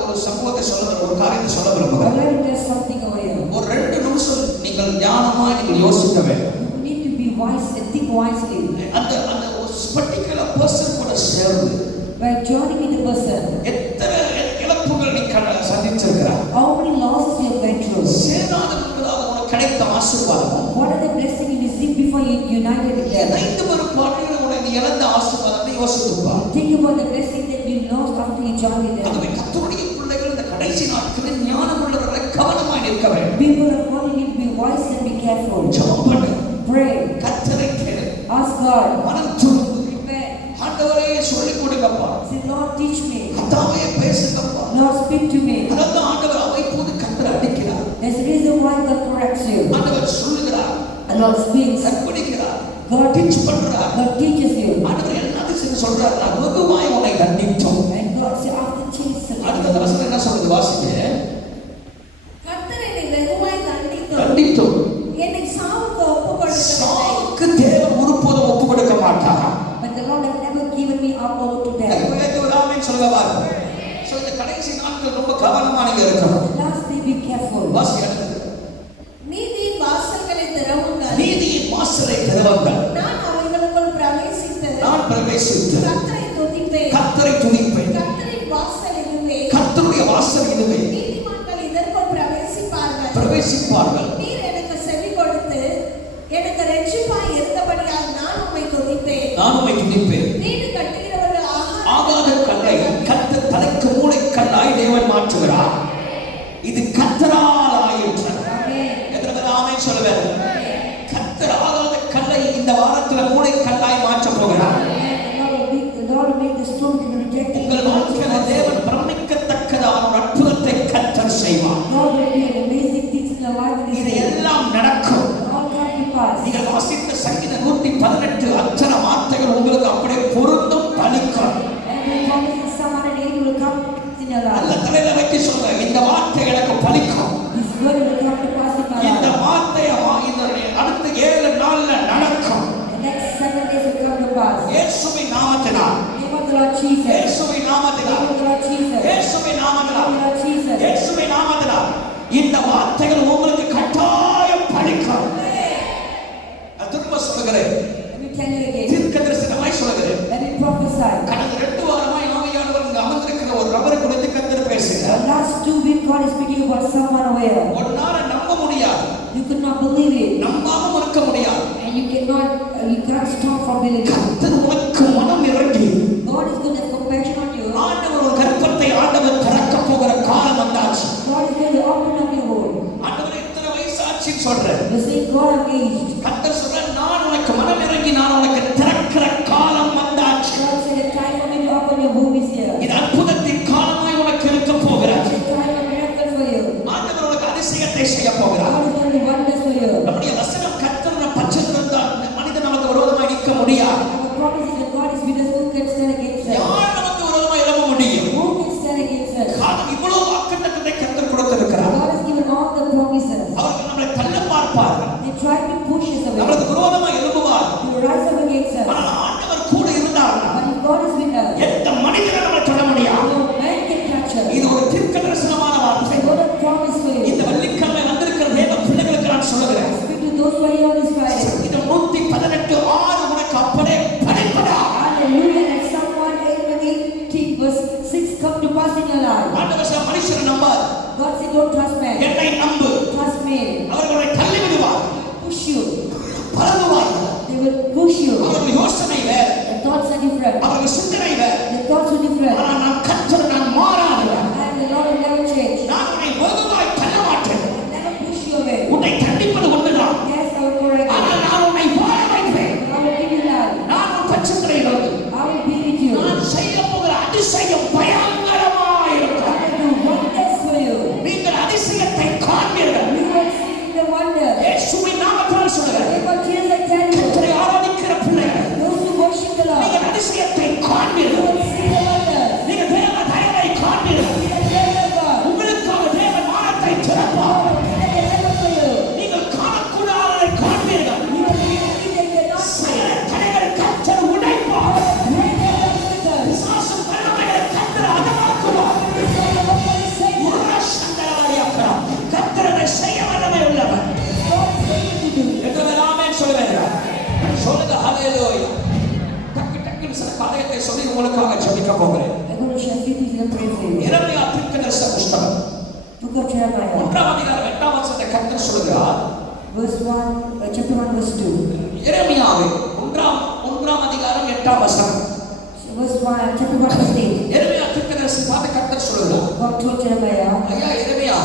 ஒரு சம்பவத்தை சொல்ல ஒரு காரியத்தை சொல்ல I விரும்புகிறேன். would like to tell something over here. ஒரு 2 நிமிஷம் நீங்கள் ஞானமாய் நீங்கள் யோசிக்க வேண்டும். You need to be wise and think wisely. அந்த அந்த ஒரு பர்టిక్యులர் பர்சன் கூட சேர்ந்து By joining with the person, எத்தனை இழப்புகள் நீ சந்திச்சிருக்கிறாய். how many losses you have went through? சேதாரம் என்பதாக உனக்கு கிடைத்த ஆசீர்வாதம். What are the blessings you received before you united with them? இணைந்து வரும் பாட்டில் உனக்கு நீ இழந்த ஆசீர்வாதத்தை யோசித்துப்பா. Think about the blessing that you lost after you joined with them. அதுவே கர்த்தருடைய பிள்ளைகள் இந்த கடைசி நாட்களில் ஞானமுள்ளவர்களை கவனமாய் நிற்க வேண்டும். People are calling you to be wise and be careful. ஜெபம் பண்ணு. Pray. கர்த்தரை கேளு. Ask God. மனம் துரும்பு. Repent. ஆண்டவரே சொல்லிக் கொடுங்கப்பா. Say, Lord, teach me. கர்த்தாவே பேசுங்கப்பா. Lord, speak to me. அதான் ஆண்டவர் அவைப்போது கர்த்தர் அடிக்கிறார். There's a reason why God corrects you. ஆண்டவர் சொல்லுகிறார். And Lord speaks. கற்பணிக்கிறார். God teach பண்றார். God teaches you. ஆண்டவர் எல்லாத்தையும் சொல்றார். வெகுவாய் உன்னை தண்டித்தோம். And God says, after chastening. அடுத்த வசனம் என்ன சொல்லுது வாசிங்க. கர்த்தர் என்னை வெகுவாய் தண்டித்தோம். தண்டித்தோம். என்னை சாவுக்கு ஒப்புக்கொடுக்கவில்லை. சாவுக்கு தேவன் ஒருபோதும் ஒப்பு கொடுக்க மாட்டார். But the Lord has never given me up over to them. ஆமென் சொல்லுங்க பாருங்க. சோ இந்த கடைசி நாட்கள் ரொம்ப கவனமா நீங்க இருக்கணும். Last day, be careful. வாசி அடுத்து. நீதியின் வாசல்களை திறவுங்கள். நீதியின் வாசலை திறவுங்கள். நான் அவைகளுக்குள் பிரவேசித்து நான் பிரவேசித்து கர்த்தரை துதிப்பேன். கர்த்தரை துதிப்பேன். கர்த்தரின் வாசல் இதுவே. கர்த்தருடைய வாசல் இதுவே. நீதிமான்கள் இதற்குள் பிரவேசிப்பார்கள். பிரவேசிப்பார்கள். நீர் எனக்கு செவி கொடுத்து எனக்கு இரட்சிப்பாய் இருந்தபடியால் நான் உம்மை துதிப்பேன். நான் உம்மை துதிப்பேன். வீடு கட்டுகிறவர்கள் ஆகாத கல்லை கர்த்தர் தலைக்கு மூளைக்கல்லாய் தேவன் மாற்றுகிறார். இது கர்த்தரால் ஆயிற்று. எத்தனை பேர் ஆமென் சொல்லுவார்? கர்த்தர் ஆகாத கல்லை இந்த வாரத்தில் மூளைக்கல்லாய் மாற்றப் போகிறார். The Lord will make the stone to be rejected. உங்கள் வாழ்க்கையில் தேவன் பிரமிக்கத்தக்கதான ஒரு அற்புதத்தை கர்த்தர் செய்வார். God will do amazing things in your life. இது எல்லாம் நடக்கும். All come to pass. நீங்கள் வாசித்த சங்கீதம் 118 அத்தனை வார்த்தைகள் உங்களுக்கு அப்படியே பொருந்தும் பலிக்கும். Every promise in Psalm 108 will come in your life. நல்ல தலையில வைத்து சொல்றேன், இந்த வார்த்தை எனக்கு பலிக்கும். This word will come to pass in my இந்த life. வார்த்தையை அடுத்த 7 நாள்ல நடக்கும். The next 7 days will come to pass. இயேசுவின் நாமத்தினால். Name of the Lord Jesus. இயேசுவின் நாமத்தினால். Name of the Lord Jesus. இயேசுவின் நாமத்தினால். Name of the Lord Jesus. இயேசுவின் நாமத்தினால் இந்த வார்த்தைகள் உங்களுக்கு கட்டாயம் பலிக்கும். நான் திரும்ப சொல்கிறேன். Let me tell you again. தீர்க்கதரிசனமாய் சொல்கிறேன். Let me prophesy. கடந்த 2 வாரமாய் ஆவியானவர் இங்க அமர்ந்திருக்கிற ஒரு நபரை குறித்து கர்த்தர் பேசுகிறார். The last 2 weeks God is speaking about someone aware. உன்னால நம்ப முடியாது. You could not believe it. நம்பாம இருக்க முடியாது. And you can't stop from believing. கர்த்தர் உனக்கு மனம் இறங்கி God is going to have compassion on you. ஆண்டவர் ஒரு கர்ப்பத்தை ஆண்டவர் திறக்க போகிற காலம் வந்தாச்சு. God is going to open up your womb. ஆண்டவர் எத்தனை வயசாச்சுன்னு சொல்றேன். You say God I'm aged. கர்த்தர் சொல்றார், நான் உனக்கு மனம் இறங்கி நான் உனக்கு திறக்கிற காலம் வந்தாச்சு. God said the time for me to open your womb is here. இது அற்புதத்தின் காலமாய் உனக்கு இருக்க போகிறார். It's a time of miracle for you. ஆண்டவர் உனக்கு அதிசயத்தை செய்ய போகிறார். God is going to do wonders for you. நம்முடைய வசனம் கர்த்தருடைய பட்சத்தில் இருந்தால் மனிதன் நமக்கு விரோதமாய் நிற்க முடியாது. Our promise is that God is with us. Who can stand against us? யார் நமக்கு விரோதமாய் எழும்ப முடியும்? Who can stand against us? காரணம் இவ்வளவு வாக்குத்தத்தத்தை கர்த்தர் கொடுத்திருக்கிறார். God has given all the promises. அவர்கள் நம்மளை தள்ள பார்ப்பார்கள். They try to push us away. நம்மளுக்கு விரோதமாய் எழும்புவார்கள். To rise up against us. ஆனால் ஆண்டவர் கூட இருந்தார்னா But if God is with us, எந்த மனிதனும் நம்மை தொட முடியாது. no man can touch us. இது ஒரு தீர்க்கதரிசனமான வார்த்தை. God has promised for you. இந்த வெள்ளிக்கிழமை வந்திருக்கிற தேவ பிள்ளைகளுக்கு நான் சொல்லுகிறேன். Speak to those who are here on this Friday. சங்கீதம் 118:6 உனக்கு அப்படியே பலிப்பதா. Hallelujah. And Psalm 118 verse 6 come to pass in your life. ஆண்டவர் சொல்ல மனுஷரை நம்பார். God said, don't trust man. என்னை நம்பு. Trust me. அவர்களை தள்ளி விடுவார். Push you. பரவுவார்கள். They will push you. அவர்கள் யோசனை வேற. The thoughts are different. அவர்கள் சிந்தனை வேற. The thoughts are different. ஆனால் நான் கர்த்தர், நான் மாறாதவர். And the Lord will never change. நான் உன்னை வெகுவாய் தள்ள மாட்டேன். I will never push you away. உன்னை தண்டிப்பது ஒன்றுதான். Yes, I will correct you. ஆனால் நான் உன்னை வாழ வைப்பேன். I will give you life. நான் உன் பட்சத்தில் இருந்து I will be with you. நான் செய்ய போகிற அதிசயம் பயங்கரமாயிருக்கும். I will do wonders for you. நீங்கள் அதிசயத்தை காண்பீர்கள். You will see the wonder. இயேசுவின் நாமத்தில் சொல்லுகிறேன். Name of Jesus, I tell you. கர்த்தரை ஆராதிக்கிற பிள்ளைகள் சில காரியத்தை சொல்லி உங்களுக்காக ஜெபிக்க போகிறேன். I'm going to share a few things and pray for you. எரேமியா தீர்க்கதரிசன புத்தகம் Book of Jeremiah, 1ஆம் அதிகாரம் 8ஆம் வசனத்தை கர்த்தர் சொல்கிறார். verse 1, chapter 1, verse 2. எரேமியாவே 1ஆம் அதிகாரம் 8ஆம் வசனம். Verse 1, chapter 1, verse 8. எரேமியா தீர்க்கதரிசி பார்த்து கர்த்தர் சொல்கிறார். God told Jeremiah, ஐயா எரேமியா,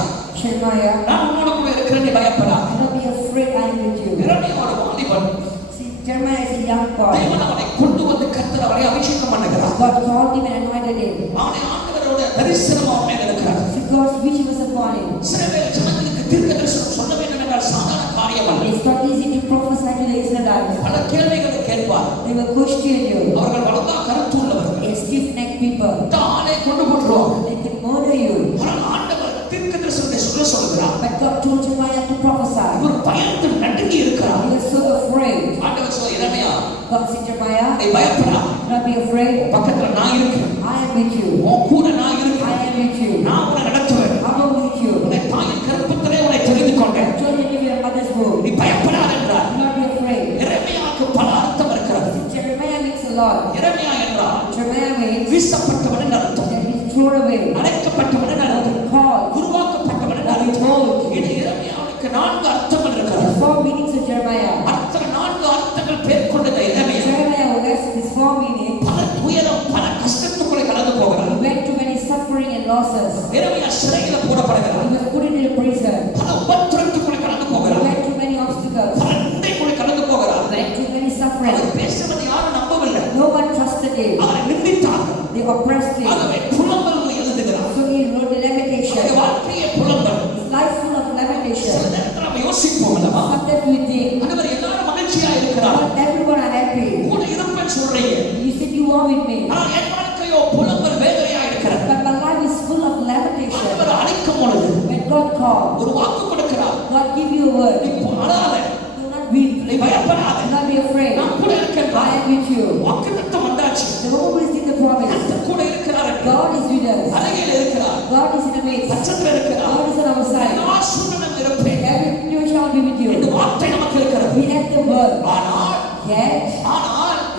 Jeremiah, நான் உன்னோடு கூட இருக்கிறேன், நீ பயப்படாதே. do not be afraid, I am with you. எரேமியா ஒரு வாலிபன். See, Jeremiah is a young boy. தேவன் அவனை கொண்டு வந்து கர்த்தர் அவரை அபிஷேகம் பண்ணுகிறார். God called him and anointed him. அவனை ஆண்டவரோட தரிசனம் அவன் மேல் இருக்கிறார். See, God's vision was upon him. சில பேர் ஜனங்களுக்கு தீர்க்கதரிசனம் சொல்ல வேண்டும் என்றால் சாதாரண காரியம் அல்ல. It's not easy to prophesy to the Israelites. பல கேள்விகளை கேட்பார். They will question you. அவர்கள் வளர்ந்தா கருத்து உள்ளவர்கள். They stiff-necked people. ஆளை கொண்டு போட்டுருவாங்க. They can murder you. ஆனால் ஆண்டவர் தீர்க்கதரிசனத்தை சொல்கிறார். But God told Jeremiah to prophesy. இவர் பயந்து நடுங்கி இருக்கிறார். He was so afraid. ஆண்டவர் சொல்ல எரேமியா, God said, Jeremiah, நீ பயப்படாத. do not be afraid. பக்கத்துல நான் இருக்கிறேன். I am with you. உன் கூட நான் I இருக்கிறேன். am with you. நான் உன்னை நடத்துவேன். I will lead you. உன்னை தாயின் கர்ப்பத்திலே உன்னை தெரிந்து கொண்டேன். I told you in your mother's womb. நீ பயப்படாத என்றார். Do not be afraid. எரேமியாவுக்கு பல அர்த்தம் இருக்கிறது. Jeremiah means a lot. எரேமியா என்றால் Jeremiah means வீசப்பட்டவன் என்று அர்த்தம். that he's thrown away. அழைக்கப்பட்டவன் என்று அர்த்தம். Called. உருவாக்கப்பட்டவன் என்று அர்த்தம். இது எரேமியாவுக்கு 4 அர்த்தங்கள் இருக்கிறது. 4 meanings of Jeremiah. அர்த்தம் 4 அர்த்தங்கள் பேர் கொண்டது எரேமியா. Jeremiah has this 4 meanings. பல துயரம், பல கஷ்டத்துக்குள்ளே கடந்து போகிறார். He went to many suffering and losses. எரேமியா சிறையில் போடப்படுகிறார். He was put into prison. பல உபத்திரத்துக்குள்ளே கடந்து He போகிறார். went to many obstacles. பல நிந்தைக்குள்ளே கடந்து போகிறார். He went to many suffering. அவர் பேசுவதை யாரும் நம்பவில்லை. No one trusted him. அவரை நிந்தித்தார்கள். They oppressed him. ஆகவே புலம்பல் எழுதுகிறார். So he wrote the lamentation. அவருடைய வாழ்க்கையே புலம்பல். His life full of lamentation. சில நேரத்தில் நம்ம யோசிப்போம் அல்லவா? Sometimes we think, ஆண்டவர் எல்லாரும் மகிழ்ச்சியா இருக்கிறார். not everyone are happy. கூட இருப்பேன்னு சொல்றீங்க. You said you are with me. ஆனால் என் வாழ்க்கையோ புலம்பல் வேதனையா இருக்கிறது. But my life is full of lamentation. ஆண்டவர் அழைக்கும் பொழுது When God called, ஒரு வாக்கு கொடுக்கிறார். God give you a word. நீ அழாத, Do not weep. நீ பயப்படாத, Do not be afraid. நான் கூட I இருக்கின்றார். am with you. வாக்குத்தத்தம் வந்தாச்சு. The moment is in the promise. கர்த்தர் கூட இருக்கிறார். God is with us. அருகில் இருக்கிறார். God is in the midst. பட்சத்தில் இருக்கிறார். God is on our side. எல்லா சூழ்நிலையும் இருப்பேன். Every situation shall be with இந்த you. வார்த்தை நமக்கு இருக்கிறது. We have the word. ஆனால்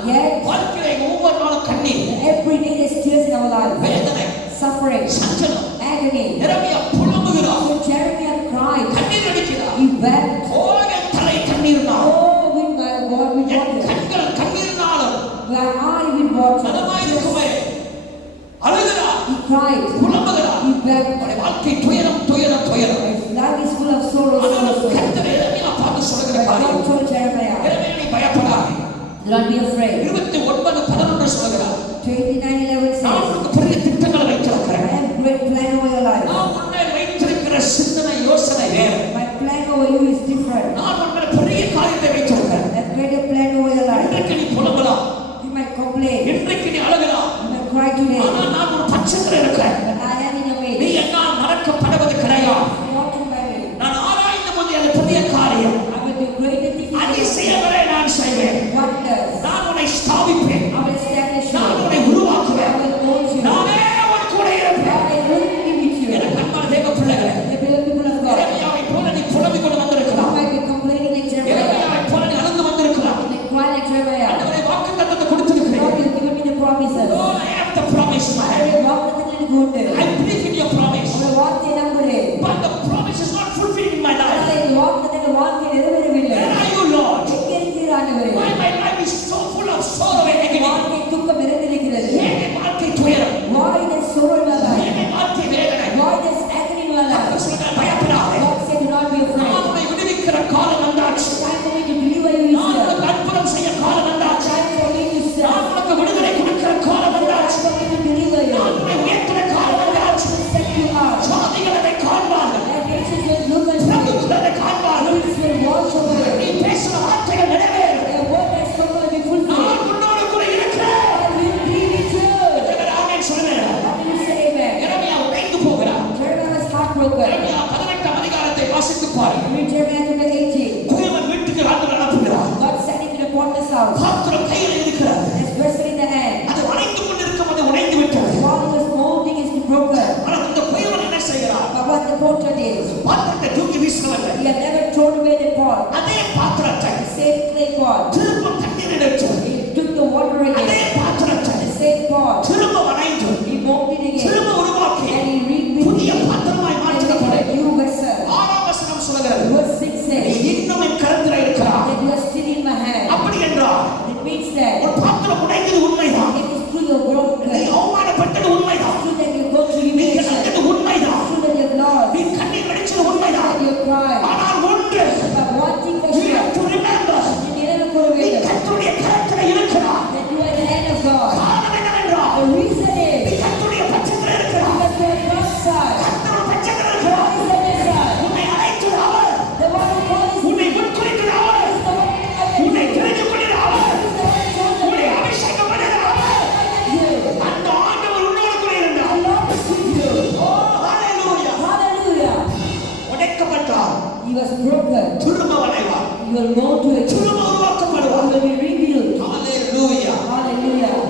Yet, வாழ்க்கையை ஒவ்வொரு நாளும் கண்ணீர், every day there's tears in our life. வேதனை, Suffering, சஞ்சலம். agony. எரேமியா புலம்புகிறார். So Jeremiah cried. கண்ணீர் அடிக்கிறார். He wept. ஓ என் தலை கண்ணீர்னால், Oh, with my God, with N water. கண்கள் கண்ணீர்னாலும் My eye with water. மனமாயிருக்குமே. அழுகிறார். He cried. புலம்புகிறார். He wept. அவருடைய வாழ்க்கை துயரம் துயரம் துயரம். His life is full of sorrow. ஆனால் கர்த்தர் எரேமியா பார்த்து சொல்லுகிற But காரியம், God told Jeremiah, எரேமியா நீ பயப்படாதே. do not be afraid. 29:11 சொல்லுகிறார். 29:11 நான் says, உனக்கு பெரிய திட்டங்களை I வைத்திருக்கிறேன். have great plan over your life. நான் உன்னை வைத்திருக்கிற சிந்தனை யோசனை வேறு. My plan over you is different. நான் உன்னை பெரிய காரியத்தை வைத்திருக்கிறேன். That greater plan over your life. இன்றைக்கு நீ புலம்பலாம், You might complain. இன்றைக்கு நீ அழுகலாம். You might cry today. ஆனால் நான் ஒரு பட்சத்தில் இருக்கிறேன். But I am in your நீ way. என்னால் மறக்கப்படுவது கிடையாது. Walking by me. நான் ஆராய்ந்து போது அது பெரிய காரியம். I will do greater things. அதிசயங்களை நான் செய்வேன். Wonders. நான் உன்னை ஸ்தாபிப்பேன். I will establish நான் you. உன்னை I உருவாக்குவேன். will mold you. நானே உன் கூட இருப்பேன். I will be with you. எனக்கு அன்பான தேவ பிள்ளைகளே, The beloved people of God. எரேமியாவை போல நீ புலம்பிக் கொண்டு You வந்திருக்கலாம். might be complaining like Jeremiah. எரேமியாவை போல நீ அழுந்து வந்திருக்கலாம். You may cry like Jeremiah. ஆண்டவரே வாக்குத்தத்தத்தை கொடுத்திருக்கிறேன். God has given me the promises. Lord, I have the promise in my hand. I வாக்குத்தத்தங்களை கொண்டு I believe in your promise. அவருடைய வார்த்தையை நம்புகிறேன். But the promise is not fulfilled in my life. ஆனால் இந்த வாக்குத்தத்தங்கள் வாழ்க்கை நிறைவேறவில்லை. Where are you, Lord? எங்கே இருக்கிறீர் ஆண்டவரே? Why my life is so full of sorrow and agony? வாழ்க்கை துக்கம் நிறைந்திருக்கிறது. ஏன் என் வாழ்க்கை துயரம்? Why there's sorrow in my life? ஏன் என் வாழ்க்கை வேதனை? Why there's agony in my life? கர்த்தர் சொல்கிறார், பயப்படாதே. God said, do not be afraid. நான் உன்னை விடுவிக்கிற காலம் வந்தாச்சு. Time for me to deliver you is நான் here. உனக்கு அற்புதம் செய்ய காலம் வந்தாச்சு. Time for me to serve. நான் உனக்கு விடுதலை கொடுக்கிற காலம் வந்தாச்சு. Time for me to deliver you. நான் உன்னை உயர்த்துற காலம் வந்தாச்சு. To set you out. ஜாதிகள் அதை காண்பார்கள். And nations will look at you. பிரபுக்கள் அதை காண்பார்கள். Kings will watch over you. நீ பேசுற வார்த்தைகள் நிறைவேறும். The word that's spoken will be fulfilled. நான் உன்னோடு கூட இருக்கிறேன். I will be with you. எத்தனை ஆமென் சொல்லுங்க. How do you say amen? எரேமியா உடைந்து போகிறார். Jeremiah was heartbroken. எரேமியா 18 அதிகாரத்தை வாசித்து பாருங்க. Read Jeremiah chapter 18. குயவன் வீட்டுக்கு ஆண்டவர் அனுப்புகிறார். God sent him to the potter's house. பாத்திரம் கையில் இருக்கிறது. His vessel in the hand. அது வளைந்து கொண்டிருக்கும், அது உடைந்து விட்டது. While he was molding, it's been broken. ஆனால் இந்த குயவன் என்ன செய்கிறார்? But what the potter did, பாத்திரத்தை தூக்கி வீசவில்லை. he had never thrown away the pot. அதே பாத்திரத்தை The same clay pot. திரும்ப தண்ணீர் எடுத்து He took the water அதே again. பாத்திரத்தை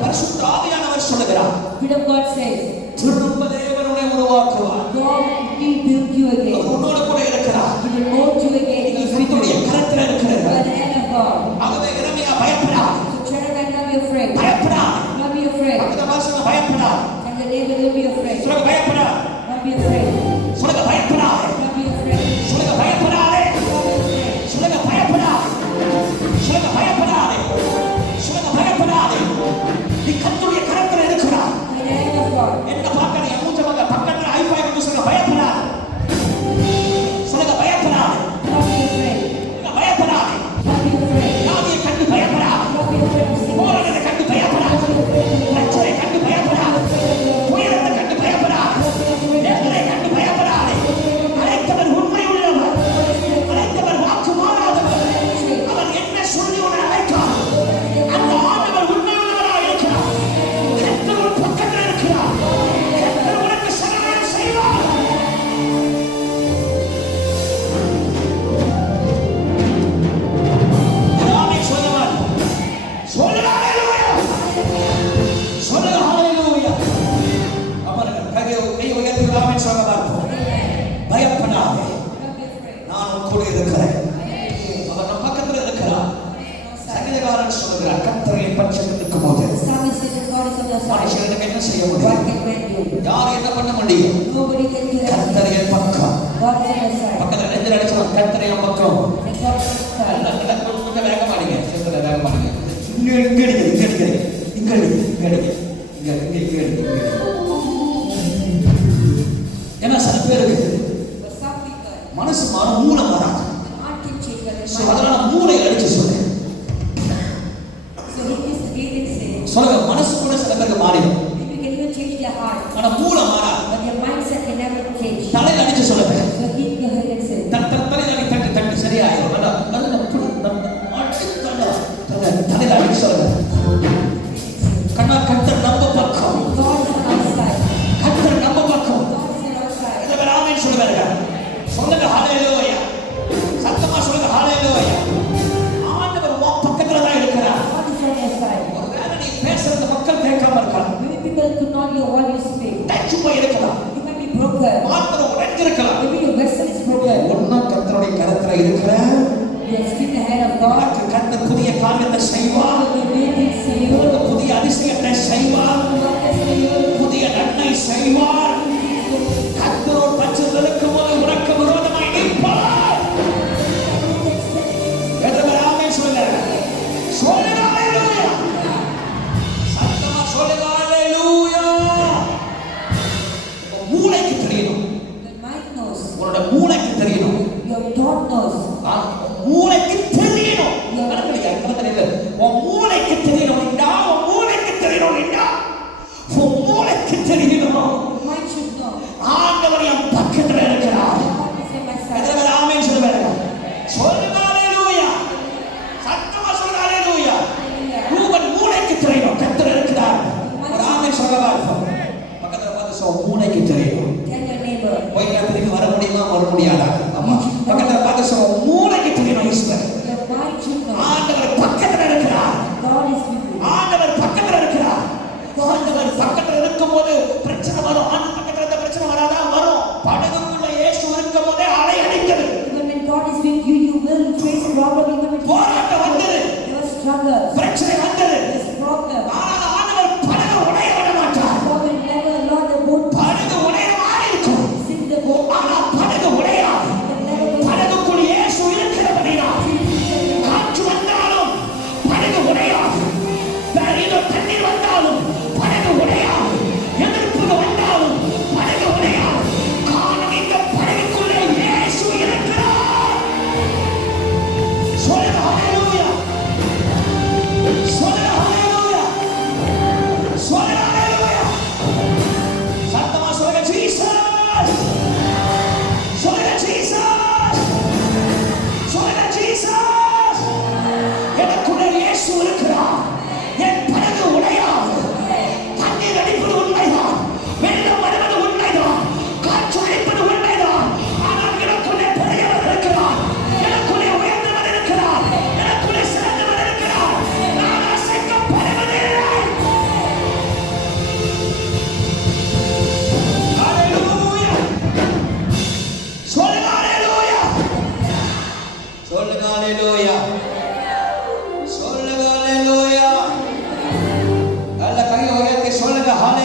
பரிசுத்த ஆவியானவர் சொல்லுகிறார், Spirit of God says, திரும்ப தேவன் உன்னை உருவாக்குவார். God will build you again. அவர் உன்னோடு கூட இருக்கிறார். He will mold you again. He will fit you. கர்த்தருடைய கரத்தில் You இருக்கிறார். are the hand of God. ஆகவே எரேமியா பயப்படாத, So Jeremiah, not be afraid. பயப்படாத. Not be afraid. பக்கத்துல வாசன பயப்படாத. And the neighbor will be afraid. சொல்லுங்க பயப்படாத. Not be afraid. சொல்லுங்க பயப்படாத. Not be afraid. சொல்லுங்க பயப்படாதே. Not be afraid. சொல்லுங்க பயப்படாதே. சொல்லுங்க பயப்படாதே. சொல்லுங்க பயப்படாதே. நீ கர்த்தருடைய கரத்தில் இருக்கிறாய். In the hand of God. என்ன பார்க்க நீ மூஞ்ச வாங்க பக்கத்துல ஐஃபை வந்து சொல்லுங்க பயப்படாதே. சொல்லுங்க பயப்படாதே. Not be afraid. சொல்லுங்க பயப்படாதே. Not be afraid. யாதியை கண்டு பயப்படாதே. Not be afraid of sickness. போராட்டத்தை கண்டு பயப்படாதே. பிரச்சனை கண்டு பயப்படாதே. துயரத்தை கண்டு பயப்படாதே. வேதனை கண்டு பயப்படாதே. அழைத்தவர் உண்மை உள்ளவர். அழைத்தவர் வாக்கு மாறாதவர். அவர் என்ன சொல்லி உன்னை அழைத்தார், அந்த ஆண்டவர் உண்மை உள்ளவராக இருக்கிறார். கர்த்தர் உன் பக்கத்தில் இருக்கிறார். கர்த்தர் உனக்கு சகாயம் செய்வார். ஆமென் சொல்லுவார். சொல்லுங்க ஹalleluya. சொல்லுங்க ஹalleluya. அமரங்க கை உயர்த்தி ஆமென் சொல்ல பார்ப்போம். பயப்படாதே, Not be afraid. நான் உன் கூட இருக்கிறேன். அவர் நம் பக்கத்தில் இருக்கிறார். சங்கீதக்காரன் சொல்கிறார், கர்த்தர் என் பட்சத்தில் இருக்கும்போது The psalmist says, God is on your side. மனுஷனுக்கு என்ன செய்ய What முடியும்? can man do? யார் என்ன பண்ண முடியும்? Nobody can do that. கர்த்தர் என் பக்கம். God is on your side. பக்கத்தில் நெஞ்சில் அடிச்சோம், கர்த்தர் என் பக்கம். And God is on your side. நல்லா கொஞ்சம் வேகமாடிங்க, சேர்த்துல வேகமாடிங்க. இங்க அடிங்க, இங்க அடிங்க, இங்க அடிங்க, இங்க அடிங்க, இங்க அடிங்க. ஏன்னா சில பேருக்கு But some people, மனசு மாறும், மூளை மாறாது. the heart can change, but the So, mind. அதனால மூளையை அடிச்சு சொல்றேன். So he is again and says, சொல்லுங்க, மனசு கூட சில பேருக்கு மாறிடும், people can even change their heart, ஆனா மூளை மாறாது. but their mindset can never change. தலையில அடிச்சு சொல்லுங்க, So hit your head and say, தலையில அடி தட்டு தட்டு சரியாயிரும். அது தலையில அடிச்சு சொல்லுங்க. கண்ணா கர்த்தர் நம்ம பக்கம், God is on our side. கர்த்தர் நம்ம பக்கம். God is on our side. இதை வேற ஆமென் சொல்லுவாருங்க. சொல்லுங்க ஹalleluya. சத்தமா சொல்லுங்க ஹalleluya. ஆண்டவர் உன் பக்கத்துல தான் இருக்கிறார். God is on your side. ஒருவேளை நீ பேசுறது மக்கள் கேட்காம இருக்கலாம், Many people could not hear what you speak. தச்சு போய் இருக்கலாம், You might be broken. மாத்திரம் உடைஞ்சிருக்கலாம். Maybe your vessel is broken. ஒன்னா கர்த்தருடைய கரத்துல இருக்கிற You are still in the hand of God. உனக்கு கர்த்தர் புதிய காரியத்தை செய்வார். God will do things to you. உனக்கு புதிய அதிசயத்தை செய்வார். Wonders to you. புதிய நன்மை செய்வார். கர்த்தரோடு பட்சத்தில் இருக்கும்போது உனக்கு விரோதமாய் நிற்பார். எத்தனை ஆமென் சொல்லுங்க. சொல்லுங்க ஹalleluya. சத்தமா சொல்லுங்க ஹalleluya. உன் மூளைக்கு தெரியணும், The mind knows. உன்னோட மூளைக்கு தெரியணும். Your thought knows. மூளைக்கு தெரியணும். உன் மூளைக்கு தெரியணும். உன் மூளைக்கு தெரியணும். உன் மூளைக்கு தெரியணும். Your mind should know. ஆண்டவர் என் பக்கத்துல இருக்கிறார். God is on my side. எத்தனை பேர் ஆமென் சொல்லுவாங்க? சொல்லுங்க ஹalleluya. சத்தமா சொல்லுங்க ஹalleluya. ரூபன் மூளைக்கு தெரியணும், கர்த்தர் இருக்கிறார். ஒரு ஆமென் சொல்லவா இருக்கும். பக்கத்துல பார்த்து சொல், மூளைக்கு தெரியணும். Tell your neighbor. போய் திரும்பி வர முடியுமா, வர முடியாதா? ஆமா. பக்கத்துல பார்த்து சொல், மூளைக்கு தெரியணும் ஈஸ்வரன். Your mind should know. ஆண்டவர் பக்கத்துல இருக்கிறார். God is with you. ஆண்டவர் பக்கத்துல இருக்கிறார். ஆண்டவர் பக்கத்துல இருக்கும்போது பிரச்சனை வரும்,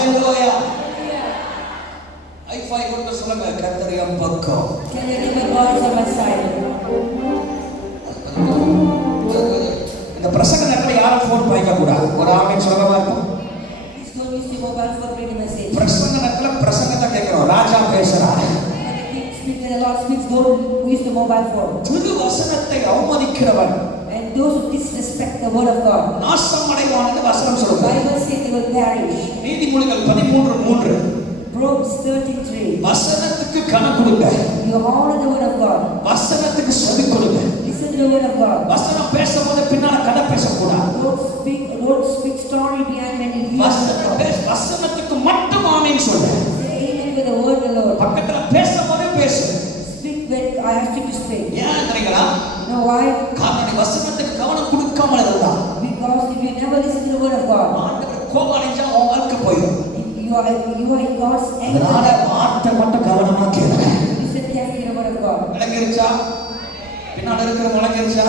ஹalleluya. ஐ5 கொண்டு சொல்லுங்க கர்த்தர் என் பக்கம். Can you remember God is on my side? இந்த பிரசங்க நேரத்துல யாரும் ஃபோன் பாய்க்க கூடாது. ஒரு ஆமென் சொல்லுங்க பாப்போம். Please don't use your mobile phone to read a message. பிரசங்க நேரத்துல பிரசங்கத்தை கேக்குறோம். ராஜா பேசுறாரு. When the king speaks and the Lord speaks, don't use the mobile phone. திரு வசனத்தை அவமதிக்கிறவன் And those who disrespect the word of God, நாசம் அடைவான்னு வசனம் the சொல்லுது. Bible says they will perish. நீதிமொழிகள் 13:3 Proverbs 13:3. வசனத்துக்கு கணக்கு கொடுங்க. You honor the word of God. வசனத்துக்கு செவி கொடுங்க. Listen to the word of God. வசனம் பேசும்போது பின்னால கதை பேசக்கூடாது. Don't speak story behind when you hear. வசனத்துக்கு மட்டும் ஆமென் சொல்லு. Say amen with the word of the Lord. பக்கத்துல பேசும்போது பேசு. Speak when I ask you to speak. ஏன் தெரியுங்களா? You know why? காரணம் வசனத்துக்கு கவனம் கொடுக்காம இருந்தா Because if you never listen to the word of God, ஆண்டவர் கோபம் அடைஞ்சா உன் வாழ்க்கை போயிடும். you are in God's anger. அதனால வார்த்தை மட்டும் கவனமா கேளுங்க. Listen carefully to the word of God. விளங்கிருச்சா? பின்னால இருக்கிற விளங்கிருச்சா?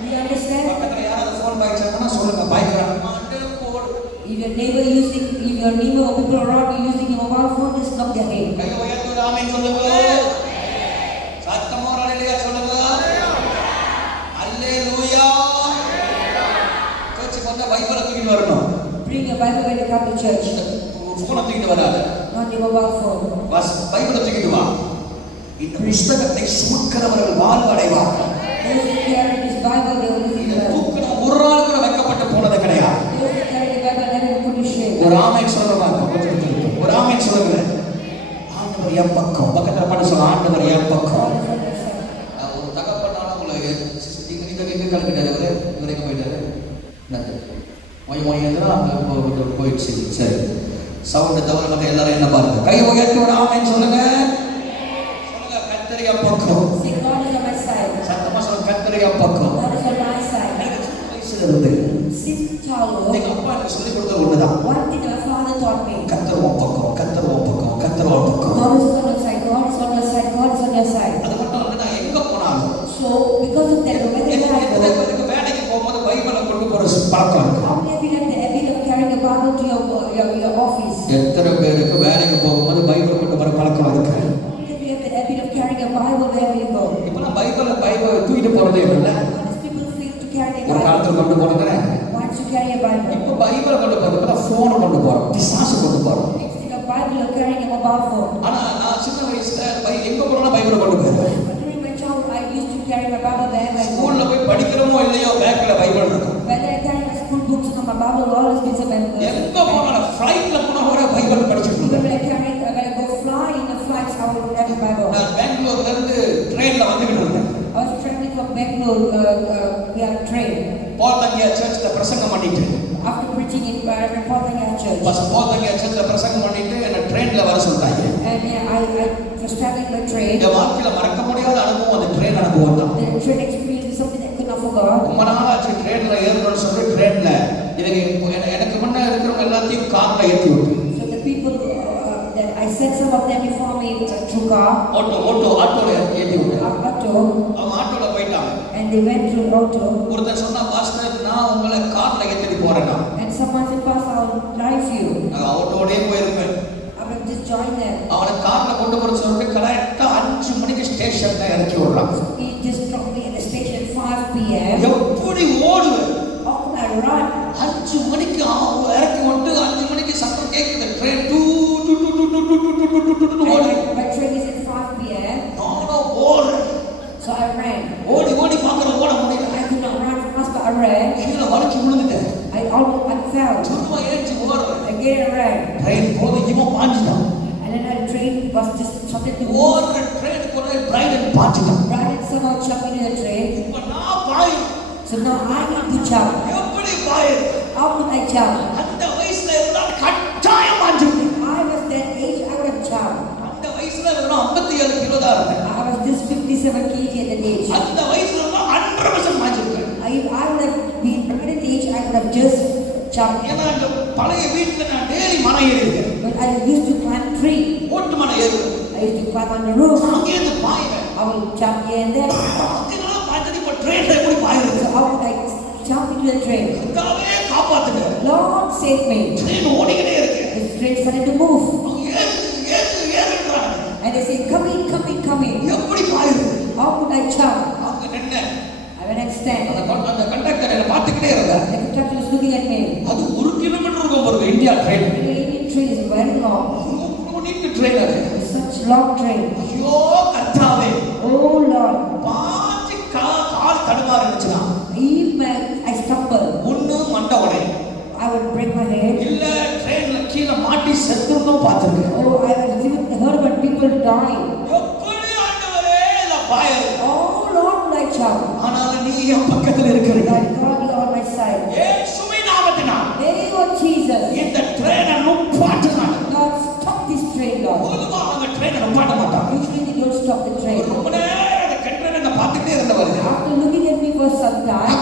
Do you understand? பக்கத்துல யாராவது ஃபோன் பாய்ச்சாங்கன்னா சொல்லுங்க பாய்க்கிறாங்க. If your neighbor or people around you using your mobile phone, just knock their head. கையை உயர்த்தி ஒரு ஆமென் சொல்லுங்க. சத்தமா ஒரு அல்லேலூயா சொல்லுங்க. அல்லேலூயா. சர்ச்சுக்கு வந்தா பைபிளை தூக்கிட்டு வரணும். Bring your Bible when you come to church, ஃபோனை தூக்கிட்டு வராத. not your mobile phone. பைபிளை தூக்கிட்டு வா. இந்த புத்தகத்தை சுமக்கிறவர்கள் வாழ்வு அடைவார்கள். Those who carry this Bible, they will live இதை well. தூக்கின ஒரு நாள் கூட வைக்கப்பட்டு போனது கிடையாது. Those who carry the Bible never put to shame. ஒரு ஆமென் சொல்லுங்க. ஒரு ஆமென் சொல்லுங்க. ஆண்டவர் என் பக்கம். பக்கத்துல பாட்டு சொல்ல ஆண்டவர் என் பக்கம். God is on their side. ஒரு தகப்பனான உங்களுக்கு இங்க கலக்கிட்டாரு இவரு எங்க போயிட்டாரு. அங்க போயிடுச்சு. சரி சவுண்ட் தவிர மற்ற எல்லாரும் என்ன பாருங்க. கை உயர்த்தி ஒரு ஆமென் சொல்லுங்க. சொல்லுங்க கர்த்தர் என் பக்கம். Say, God is on my side. சத்தமா சொல்லுங்க கர்த்தர் என் பக்கம். God is on my side. எனக்கு சின்ன வயசுல இருந்து Since childhood, எங்க அப்பா எனக்கு சொல்லிக் கொடுத்தது ஒண்ணுதான். one thing my father taught me. கர்த்தர் உன் பக்கம், கர்த்தர் உன் பக்கம், கர்த்தர் உன் பக்கம். God is on your side. God is on your side. God is on your side. அது மட்டும் இல்ல, நான் எங்க போனாலும் So, because of that, no matter where I எத்தனை go, பேருக்கு வேலைக்கு போகும்போது பைபிளை கொண்டு போற பழக்கம் இருக்கு. how many of you have the habit of carrying a Bible to your office? எத்தனை பேருக்கு வேலைக்கு போகும்போது பைபிள் கொண்டு போற பழக்கம் இருக்கு. How many of you have the habit of carrying a Bible wherever you go? இப்பெல்லாம் பைபிளை தூக்கிட்டு போறதே இல்லை. Nowadays people fail to carry a ஒரு Bible. காலத்துல கொண்டு போனது. Once you carry a Bible, இப்ப பைபிளை கொண்டு போறது போன் கொண்டு போறோம், பிசாசு கொண்டு போறோம். instead of Bible, you're carrying a mobile phone. ஆனா நான் சின்ன வயசுல எங்க போறோம்னா பைபிளை கொண்டு போயிருவேன். But during my childhood, I used to carry my Bible wherever I go. ஸ்கூல்ல போய் படிக்கிறோமோ இல்லையோ பேக்ல பைபிள் இருக்கும். Whether I carry my school books or my Bible, will always be some எங்க போனாலும் ஃளைட்ல போனா கூட பைபிள் படிச்சிட்டு Even இருந்தேன். when I go fly in the flights, I will have a Bible. நான் பெங்களூர்ல இருந்து ட்ரெயின்ல வந்துகிட்டு இருந்தேன். I was traveling from Bangalore via train. போத்தங்கியா சர்ச்ல பிரசங்கம் பண்ணிட்டு After preaching in Portlandia Church, போத்தங்கியா சர்ச்ல பிரசங்கம் பண்ணிட்டு என்ன ட்ரெயின்ல வர சொல்றாங்க. and I was traveling by train. என் வாழ்க்கையில மறக்க முடியாத அனுபவம் அந்த ட்ரெயின் அனுபவம் தான். The train experience is something I could not forget. ரொம்ப நாளாச்சு ட்ரெயின்ல ஏறணும்னு சொல்லி ட்ரெயின்ல எனக்கு முன்ன இருக்கிறவங்க எல்லாத்தையும் கார்ல ஏற்றி விட்டு So the people that I sent some of them before me through car, ஆட்டோல ஏற்றி விட்டு auto, அவங்க ஆட்டோல போயிட்டாங்க. and they went through auto. ஒருத்தர் சொன்னா பாஸ்டர் நான் உங்களை கார்ல ஏற்றிட்டு போறேன்னா And someone said, Pastor, I'll drive you. நான் ஆட்டோடே போயிருப்பேன். I will just join them. அவனை கார்ல கொண்டு போற சொல்லிட்டு கரெக்டா 5 மணிக்கு ஸ்டேஷன்ல இறக்கி விடுறான். He just dropped me at the station at 5 p.m. எப்படி ஓடுவேன்? How could I run? 5 மணிக்கு இறக்கி விட்டு 5 மணிக்கு சத்தம் கேட்குது. Train My train is at 5 p.m. நானும் ஓடுறேன். So I ran. ஓடி பார்க்கறேன், ஓட முடியல. I could not run fast, but I ran. கீழே வலிக்கு விழுந்துட்டேன். I fell. திரும்ப ஏற்றி ஓடுறேன். Again I ran. ட்ரெயின் போது இவன் பாஞ்சிட்டான். And then the train was just started to move. ஓடுற ட்ரெயினுக்குள்ள Brydon பாஞ்சிட்டான். Brian somehow jumped into the train. இப்ப நான் பாயும். So now I need to jump. எப்படி பாயும்? How could I jump? அந்த வயசுல இருந்தா கட்டாயம் பாஞ்சிருப்பேன். I was that age, I would have jumped. அந்த வயசுல வெறும் 57 கிலோ தான் இருந்தேன். I was just 57 kg at that age. அந்த வயசுல இருந்தா 100% பாஞ்சிருப்பேன். I would have been at that age, I would have just jumped. ஏன்னா இந்த பழைய வீட்டுல நான் டெய்லி மரம் ஏறி இருக்கேன். But I used to climb tree. ஓட்டு மரம் ஏறுவேன். I used to climb on the roof. அங்கேருந்து பாயுவேன். I will jump here and there. அதனால பாஞ்சது இப்ப ட்ரெயின்ல எப்படி பாயுறது? So how could I jump into the train? கர்த்தாவே காப்பாத்துங்க. Lord save me. ட்ரெயின் ஓடிக்கிட்டே இருக்கு. The train started to move. அவங்க ஏறுன்றாங்க. And they say, come in, come in, come in. எப்படி பாயுது? How could I jump? அவங்க நின்னு I went and stand. அந்த கண்டக்டர் என்ன பார்த்துக்கிட்டே இருந்தார். The conductor was looking at me. அது 1 கிலோமீட்டர் இருக்கும் பாருங்க India train. The Indian train is very long. ரொம்ப நீண்ட ட்ரெயின் அது. It's such long train. ஐயோ கர்த்தாவே. Oh Lord. பாதி கால் தடுமாறி இருந்துச்சுனா. If I stumble, ஒண்ணு மண்டை உடையும். I would break my head. இல்ல ட்ரெயின்ல கீழ மாட்டி செத்துறதும் பார்த்திருக்கேன். Oh, I have even heard about people dying. எப்படி ஆண்டவரே இல்ல பாயரு. Oh Lord, my child. ஆனால் நீ என் பக்கத்துல இருக்கிறீங்க. My God, you are on my side. இயேசுவின் நாமத்தினால் Name of Jesus. இந்த ட்ரெயினை நிப்பாட்டுறாங்க. God, stop this train, Lord. பொதுவா அவங்க ட்ரெயினை நிப்பாட்ட மாட்டாங்க. Usually they don't stop the train. ரொம்ப நேரம் அந்த கண்டக்டரை பார்த்துட்டே இருந்தவர். After looking at me for some time,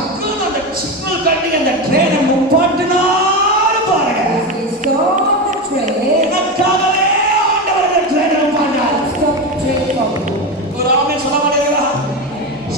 அந்த சிக்னல் கட்டி அந்த ட்ரெயினை நிப்பாட்டினாரு பாருங்க. they stop the train. எனக்காகவே ஆண்டவர் இந்த ட்ரெயினை நிப்பாட்டினார். Stop the train for me. ஒரு ஆமென் சொல்ல மாட்டீங்களா?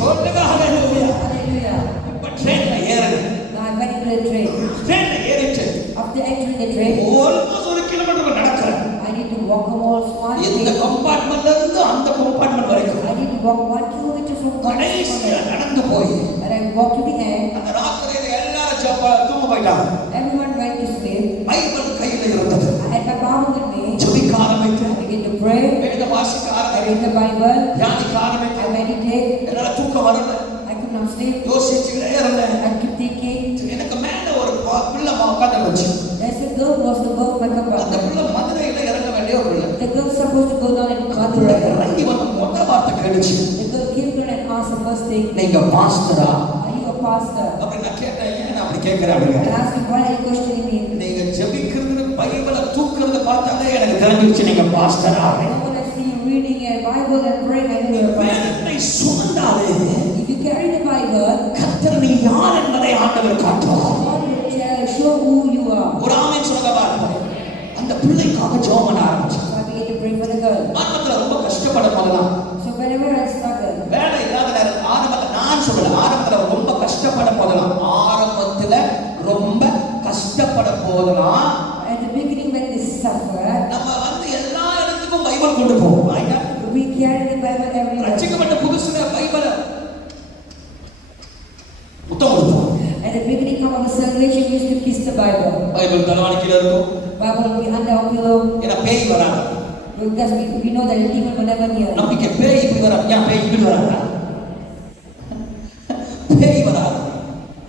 சொல்லுங்க ஹalleluya. Hallelujah. இப்ப ட்ரெயின்ல ஏறுங்க. Now I went into the train. ட்ரெயின்ல ஏறிச்சு. After entering the train, almost 1 kilometre நடக்கிறேன். I need to walk almost 1 இந்த kilometer. கம்பார்ட்மெண்ட்ல இருந்து அந்த கம்பார்ட்மெண்ட் வரைக்கும் I need to walk 1 kilometer from one கடைசியா to நடந்து போய் and I walk to the end. அந்த ராத்திரியில எல்லாரும் தூங்க போயிட்டாங்க. Everyone went to sleep. Bible கையில இருந்தது. I had my Bible with me. ஜெபிக்க ஆரம்பித்தேன். I began to pray. வேத வாசிக்க I read ஆரம்பித்தேன். the Bible. தியானிக்க I ஆரம்பித்தேன். meditate. என்னால தூக்கம் வரல. I could not sleep. யோசிச்சுக்கிட்டே இருந்தேன். I kept thinking. எனக்கு மேல ஒரு பிள்ளை உட்கார்ந்து வச்சு. There's a girl who was above my அந்த compartment. பிள்ளை மதுரையில இறங்க வேண்டிய ஒரு பிள்ளை. The girl supposed to go down in Madurai. இறங்கி வந்து மொத்த வார்த்தை கேட்டுச்சு. The girl came down and asked the first thing, நீங்க பாஸ்டரா? are you a pastor? அப்படி நான் கேட்டேன். ஏன் நான் அப்படி கேட்கிறேன் அப்படிங்க. I asked him, why are you questioning me? நீங்க ஜெபிக்கிறது பைபிளை தூக்குறத பார்த்தாலே எனக்கு தெரிஞ்சிருச்சு நீங்க பாஸ்டரா. Now when I see you reading a Bible and praying, I know you're a pastor. வேதத்தை சுமந்தாலே If you carry the Bible, கர்த்தர் நீ யார் என்பதை ஆண்டவர் காட்டுவார். God will show who you are. ஒரு ஆமென் சொல்லுங்க பாருங்க. அந்த பிள்ளைக்காக ஜெபம் பண்ண ஆரம்பிச்சேன். So I began to pray for the girl. ஆரம்பத்துல ரொம்ப கஷ்டப்பட போதெல்லாம் So whenever I struggle, வேலை இல்லாத நேரம் ஆரம்பத்துல நான் சொல்லல. ஆரம்பத்துல ரொம்ப கஷ்டப்பட போதெல்லாம் ஆரம்பத்துல ரொம்ப கஷ்டப்பட போதெல்லாம் at the beginning when they suffer, நம்ம வந்து எல்லா இடத்துக்கும் பைபிள் கொண்டு போவோம். ரைட்டா? we carry the Bible everywhere. ரட்சிக்கப்பட்ட புதுசுல பைபிளை முத்தம் கொடுப்போம். At the beginning of our salvation, we used to kiss the Bible. Bible தலைவாணிக்கில இருக்கும். Bible will be under our pillow ஏன்னா பேய் வராது. because we know that the demon will never near. நம்பிக்கை பேய் இப்படி வராது. ஏன் பேய் இப்படி வராது? பேய் வராது.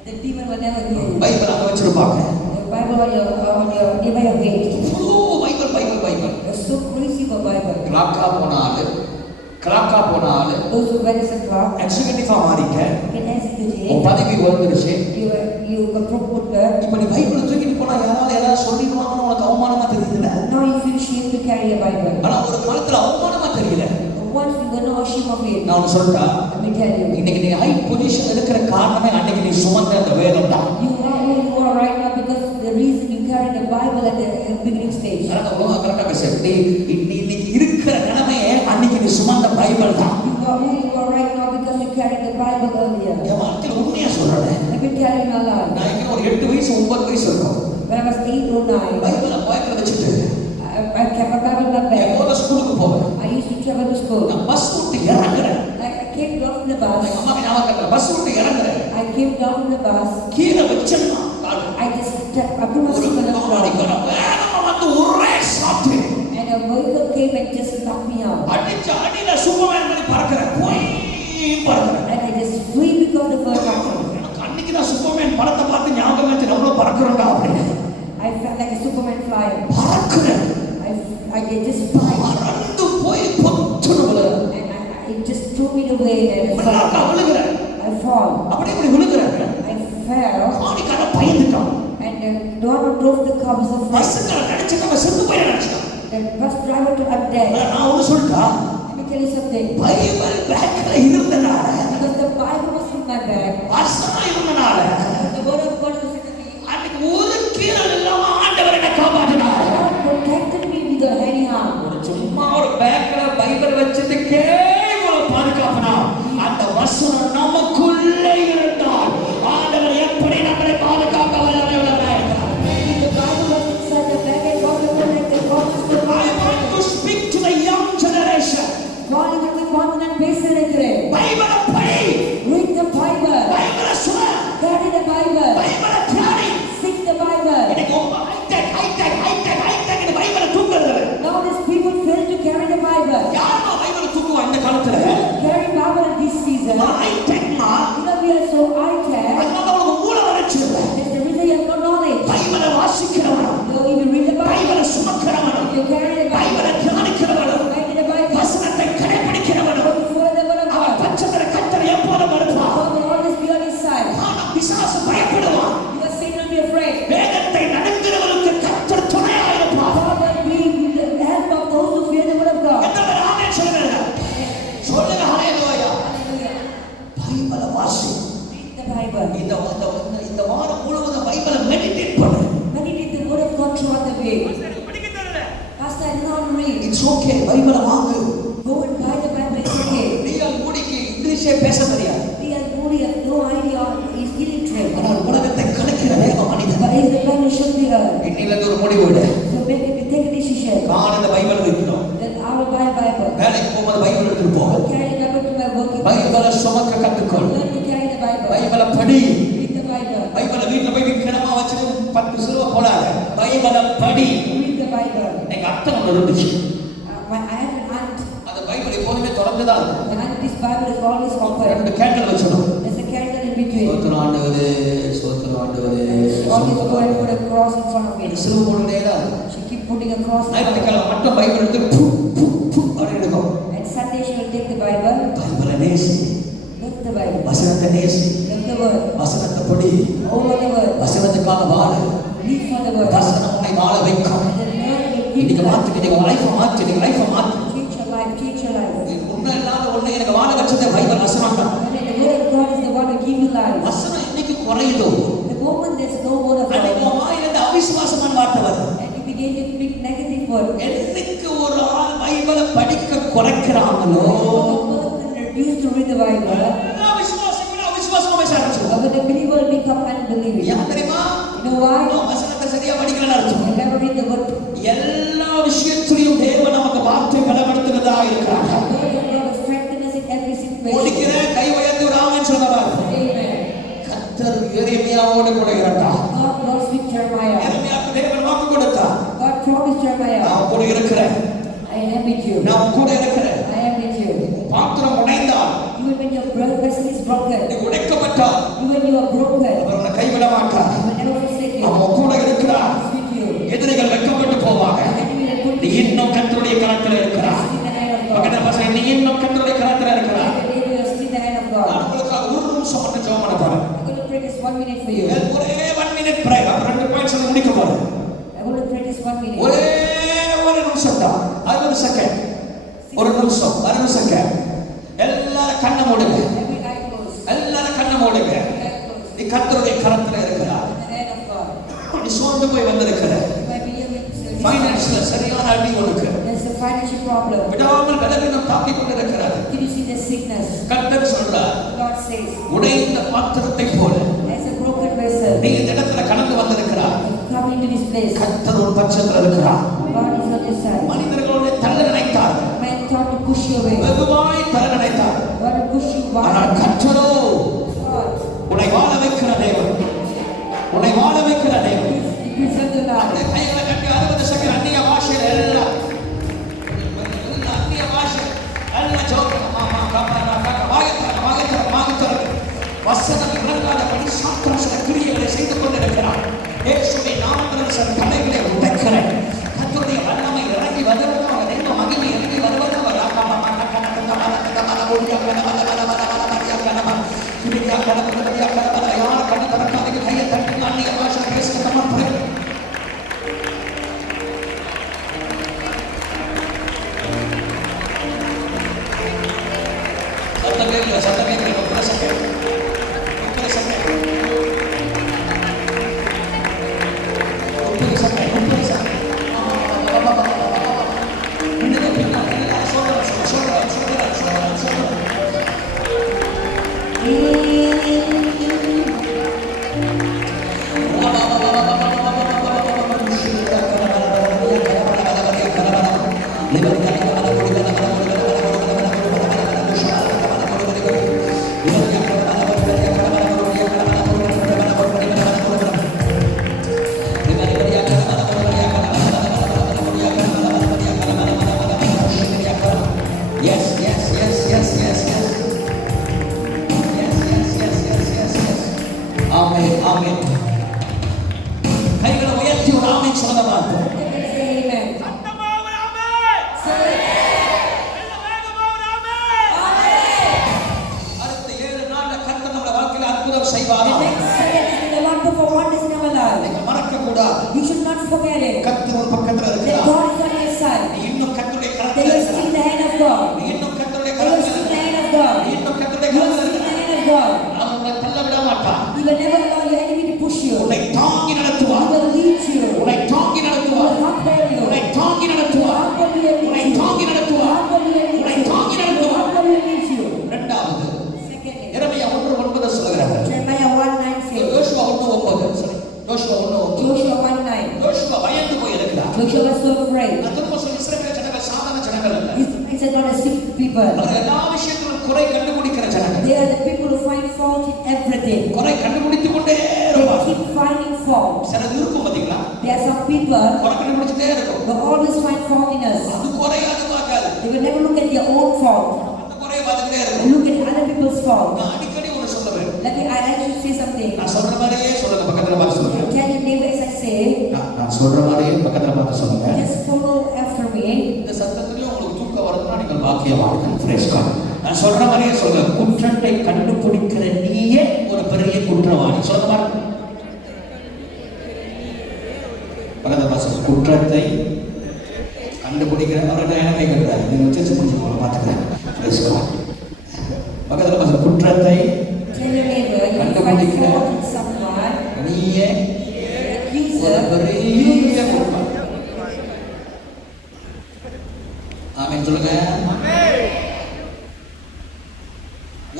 The demon will never near you. Bible அங்க வச்சிருப்பாங்க. The Bible on your near your gate. Full Bible Bible Bible. You're so crazy for Bible. கிளாக்கா போன ஆளு Those who wear a clock, எக்ஸிகியூட்டிவா மாறிட்ட. you can execute உன் it. பதவி வந்துருச்சு. You got promoted. இப்ப நீ Bible தூக்கிட்டு போனா யாராவது சொல்லிடுவாங்கன்னு உனக்கு அவமானமா தெரியுதுல. Now you feel shame to carry a Bible. ஆனா ஒரு காலத்துல அவமானமா தெரியல. Once you were not ashamed of it. நான் உனக்கு சொல்லிட்டா Let me tell you. இன்னைக்கு நீ ஹை பொசிஷன் இருக்கிற காரணமே அன்னைக்கு நீ சுமந்த அந்த வேதம் தான். You are who you are right now because the reason you carry the Bible at the beginning stage. கரெக்டா பேச. நீ இன்னைக்கு இருக்கிற நிலைமையே அன்னைக்கு நீ சுமந்த பைபிள் தான். You are who you are right now because you carried the Bible earlier. என் வாழ்க்கையில உண்மையா சொல்றேன். Let me tell you my life. நான் இங்க ஒரு 8 வயசு 9 வயசு இருக்கும். When I was 8 or 9, பைபிளை பாக்கெட்ல வச்சிட்டு I kept my Bible in my bag. எப்போது ஸ்கூலுக்கு போவேன். I used to travel to school. நான் பஸ் விட்டு இறங்குறேன். I came down from the bus. எங்க அம்மா ஞாபகம் பஸ் விட்டு இறங்குறேன். I came down from the bus. கீழே வச்சேன்னா I just stepped up to my seat on the floor. வேகமா வந்து ஒரே சாத்து. And a vehicle came and just knocked me out. அடிச்ச அடியில சூப்பர்மேன் மாதிரி பறக்குறேன். போய் பறக்குறேன். And I just flee because the bird knocked me. எனக்கு அன்னைக்கு தான் சூப்பர்மேன் படத்தை பார்த்து ஞாபகம் வச்சு நம்மளும் பறக்குறோம்டா அப்படின்னு. I felt like a Superman flying. பறக்குறேன். I just fly. பறந்து போய் பொத்துன்னு விழுறேன். And it just threw me away and I விழாக்கா fell. விழுகிறேன். I fall. அப்படி இப்படி விழுகிறேன். I fell. காணிக்கார பயந்துட்டான். And the driver drove the car so fast. பஸ்ஸுக்கார நினைச்சு நம்ம செத்து போய் நினைச்சிட்டான். The bus driver to up there. நான் ஒண்ணு சொல்லிட்டா. Let me tell you something. Bible பேக்ல இருந்தனால Because the Bible was in my bag. வசனம் இருந்தனால The word of God was in me. அன்னைக்கு ஒரு கீறல் இல்லாம ஆண்டவர் என்னை காப்பாற்றினார். God protected me with a heavy arm. ஒரு சும்மா ஒரு பேக்ல பைபிள் வச்சதுக்கே இவ்வளவு பாதுகாப்புனா அந்த வசனம் நமக்குள்ளே இருந்தால் ஆண்டவர் எப்படி நம்மளை பாதுகாக்க வல்லவர். The Bible was inside the bag and God will protect You carry the Bible. பைபிளை தியானிக்கிறவனும் Write the Bible. வசனத்தை கடைபிடிக்கிறவனும் Go before the word of அவன் God. பட்சத்துல கர்த்தரை எப்போதும் இருப்பான். God will always be on his side. ஆனா பிசாசு பயப்படுவான். Because Satan will be afraid. வேதத்தை நடுங்குகிறவனுக்கு கர்த்தர் துணையாக இருப்பான். God will be with the help of those who fear the word of God. எத்தனை ஆமென் சொல்லுங்க. சொல்லுங்க ஹalleluya. Hallelujah. பைபிளை வாசி. Read the Bible. இந்த வாரம் முழுவதும் பைபிளை மெடிடேட் பண்ணு. Meditate the word of God throughout the day. Pastor, I do not read. It's okay. பைபிளை வாங்கு. Go and buy the Bible. It's okay. Real மூடிக்கு இங்கிலீஷே பேச தெரியாது. Real Moody has no idea he's illiterate. ஆனால் உலகத்தை கலக்கிற வேக மனிதன். But he's the man who should be here. இன்னிலிருந்து ஒரு முடிவு எடு. So take a decision. நான் இந்த பைபிளை வைக்கணும். Then I will buy a Bible. வேலைக்கு போகும்போது பைபிள் எடுத்துட்டு போ. I'll carry the Bible to my working. பைபிளை சுமக்க கத்துக்கொள். Learn to carry the Bible. பைபிளை படி. Read the Bible. பைபிளை வீட்டுல போய் கிணமா வச்சுட்டு 10 சிலுவை போடாத. பைபிளை படி. Read the Bible. எங்க அத்தை ஒன்று இருந்துச்சு. I had an aunt. அந்த பைபிள் எப்போதுமே திறந்துதான் இருக்கும். The aunt, this Bible is always open. 2 candle வச்சிடும். There's a candle in between. சோத்திரம் ஆண்டவரே, சோத்திரம் ஆண்டவரே. She always go and put a cross in front of it. சிலுவை போட்டுட்டே தான் இருக்கும். She keep putting a cross. ஞாயிற்றுக்கிழமை மட்டும் பைபிள் எடுத்து பு பு பு அப்படின்னு இருக்கும். And Sunday she will take the Bible. பைபிளை நேசி. Love the Bible. வசனத்தை நேசி. Love the word. வசனத்தை படி. Over the word. வசனத்துக்காக வாழு. Live for the word. வசனம் உன்னை வாழ வைக்கும். And the Lord will give இன்னைக்கு you life. மாத்து, இன்னைக்கு லைஃபை மாத்து, இன்னைக்கு லைஃபை மாத்து. Change your life. Change your life. ஒன்னும் இல்லாத ஒண்ணு எனக்கு வாழ வச்சதே பைபிள் வசனம் தான். And the word of God is the one who give you life. வசனம் இன்னைக்கு குறையுதோ. The moment there's no word of அன்னைக்கு God உன் வாயிலிருந்து அவிசுவாசமான வார்த்தை வரும். and you begin to speak negative word. என்னைக்கு ஒரு ஆள் பைபிளை படிக்க குறைக்கிறாங்களோ, The person refused to read the Bible, எல்லா விசுவாசிகளும் அவிசுவாசமா பேச ஆரம்பிச்சிடும். but the believer will become unbelieving. ஏன் தெரியுமா? You know why? அவன் வசனத்தை சரியா படிக்கலன்னு அர்த்தம். You never read the word. எல்லா விஷயத்திலையும் தேவன் நமக்கு வார்த்தை பலப்படுத்துறதா இருக்கிறாங்க. The word of God will strengthen us in every situation. முடிக்கிற கை உயர்த்தி ஒரு ஆமென் சொல்லுவார். Amen. கர்த்தர் எரேமியாவோடு கூட இருந்தார். God was with Jeremiah. எரேமியாவுக்கு தேவன் வாக்கு கொடுத்தார். God promised Jeremiah, நான் கூட இருக்கிறேன். I am with you. நான் கூட இருக்கிறேன். I am with you. பாத்திரம் உடைந்தால், Even when your vessel is broken, நீ உடைக்கப்பட்டால், even you are broken, அவர் உன்னை கைவிட மாட்டார். He will never forsake you. அவன் கூட இருக்கிறார். He is with you. எதிரிகள் வெட்கப்பட்டு போவாங்க. The enemy will put நீ you இன்னும் கர்த்தருடைய கரத்தில் இருக்கிறார். in the hand of God. பக்கத்துல பசங்க, நீ இன்னும் கர்த்தருடைய கரத்தில் இருக்கிறார். The enemy will still in the hand of நான் God. உங்களுக்காக ஒரு நிமிஷம் மட்டும் ஜெபம் பண்ண போறேன். I'm going to pray this 1 minute for you. ஒரே 1 minute pray. அப்புறம் 2 பாயிண்ட்ஸ் முடிக்க போறேன். I'm going to pray this 1 minute. ஒரே ஒரு நிமிஷம் தான். 60 செகண்ட். ஒரு நிமிஷம், 60 செகண்ட். எல்லாரும் கண்ணை மூடுங்க. Every eye closed. எல்லாரும் கண்ணை மூடுங்க. Every eye closed. நீ கர்த்தருடைய கரத்தில் இருக்கிறார். In the hand of God. நீ சோர்ந்து போய் வந்திருக்கிற. You might be here with ஃபைனான்ஸ்ல சரியான அடி உனக்கு. there's a financial problem. விடாமல் பலவீனம் தாக்கிக் கொண்டிருக்கிறது. Can you see the sickness? கர்த்தர் சொல்றார், God says, உடைந்த பாத்திரத்தை போல as a broken vessel, நீ இந்த இடத்துல கடந்து வந்திருக்கிறார். come into this place. கர்த்தர் ஒரு பட்சத்தில் இருக்கிறார். God is on your side. மனிதர்களுடைய தள்ள நினைத்தார். Man thought to push you away. வெகுவாய் தள்ள நினைத்தார். God will push you ஆனால் back. கர்த்தரோ God, உன்னை வாழ வைக்கிற தேவன். உன்னை வாழ வைக்கிற தேவன். He preserves your life. கைகளை கட்டி 60 செகண்ட் அந்நிய பாஷையில் எல்லாம் அந்நிய பாஷை எல்லாம் ஜோதிடம் வசனம் இறங்காதபடி சாத்தான் சில கிரியைகளை செய்து கொண்டிருக்கிறார். இயேசுவின் நாமத்தில் சில தடைகளை உடைக்கிறேன். கர்த்தருடைய வல்லமை இறங்கி வருவதாக, தேவ மகிமை இறங்கி வருவதாக யார் கண்ணு திறக்காதீங்க, கையை தட்டி அந்நிய பாஷை பேசுங்க. heaven. கர்த்தர் உன் பக்கத்துல That இருக்கிறார். God is on your side. நீ இன்னும் கர்த்தருடைய That கரத்துல you are இருக்கிறாய். still in the hand of God. நீ இன்னும் கர்த்தருடைய That you are கரத்துல still in the இருக்கிறாய். hand of God. நீ இன்னும் கர்த்தருடைய You are கரத்துல still in the இருக்கிறாய். hand of God. அவர் உன்னை தள்ள விட மாட்டார். He will never allow your enemy to push you. உன்னை தாங்கி He நடத்துவார். will lead you. உன்னை தாங்கி He will நடத்துவார். humble you. உன்னை தாங்கி நடத்துவார். Humble you and உன்னை lead you. தாங்கி நடத்துவார். Humble you and lead உன்னை you. தாங்கி நடத்துவார். Humble you and lead you. இரண்டாவது Secondly, எரேமியா 1:9 சொல்கிறார். Jeremiah 1:9 says, யோசுவா 1:9 sorry யோசுவா 1:9 Joshua 1:9. யோசுவா பயந்து போய் இருக்கிறார். Joshua was so afraid. நான் திரும்ப சொல்ல இஸ்ரவேல் ஜனங்கள் சாதாரண ஜனங்கள் அல்ல. These are not a simple people. அவர்கள் எல்லா விஷயத்திலும் குறை கண்டுபிடிக்கிற ஜனங்கள். They are the people who find fault in everything. குறை கண்டுபிடித்துக் கொண்டே They இருப்பாங்க. keep finding fault. சிலது இருக்கும் பாத்தீங்களா? There are some people குறை கண்டுபிடிச்சிட்டே இருக்கும். who always find fault in us. அது குறையாது பார்க்காது. They will never look at their own fault. அந்த குறையை பார்த்துக்கிட்டே They இருக்கும். look at other people's fault. நான் அடிக்கடி ஒன்று சொல்லுவேன். I like to say something. நான் சொல்ற மாதிரியே சொல்லுங்க, பக்கத்துல பார்த்து சொல்லுங்க. Tell your neighbor as I say. நான் சொல்ற மாதிரியே பக்கத்துல பார்த்து சொல்லுங்க. Just follow after me. இந்த சத்தத்திலே உங்களுக்கு தூக்கம் வருதுன்னா நீங்கள் பாக்கியவான்கள். Praise God. நான் சொல்ற மாதிரியே சொல்லுங்க. குற்றத்தை கண்டுபிடிக்கிற நீயே ஒரு பெரிய குற்றவாளி. சொல்லுங்க பாருங்க. பக்கத்துல பார்த்து குற்றத்தை கண்டுபிடிக்கிற அவரை என்ன கை கட்டுறாரு. நீங்க வச்சு முடிஞ்சு போல பார்த்துக்கிறேன். Praise God. பக்கத்துல பார்த்து குற்றத்தை Tell your neighbor you find fault in someone. நீயே Accuser. ஒரு பெரிய குற்றம். ஆமென் சொல்லுங்க.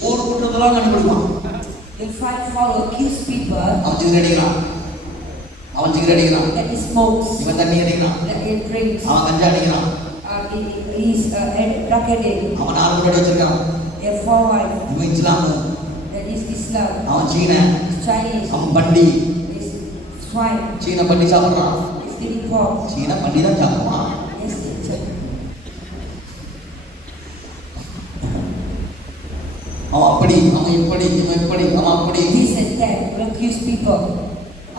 ஒரு குற்றத்தெல்லாம் கண்டுபிடிப்பான். You find fault, accuse people. அவன் சிகரெட் அடிக்கிறான், அவன் சிகரெட் அடிக்கிறான், That he smokes. இவன் தண்ணி அடிக்கிறான், That he drinks. அவன் கஞ்சா அடிக்கிறான், He's drug addict. அவன் 4 முன்னாடி வச்சிருக்கான், They have 4 wives. இவன் இஸ்லாமு, That is Islam. அவன் சீனன், He's Chinese. அவன் பண்டி, He's swine. சீன பண்டி சாப்பிடுறான், He's eating pork. சீன பண்டி தான் சாப்பிடுவான். Yes, teacher. அவன் அப்படி, அவன் இப்படி, இவன் இப்படி, அவன் அப்படி. This and that will accuse people.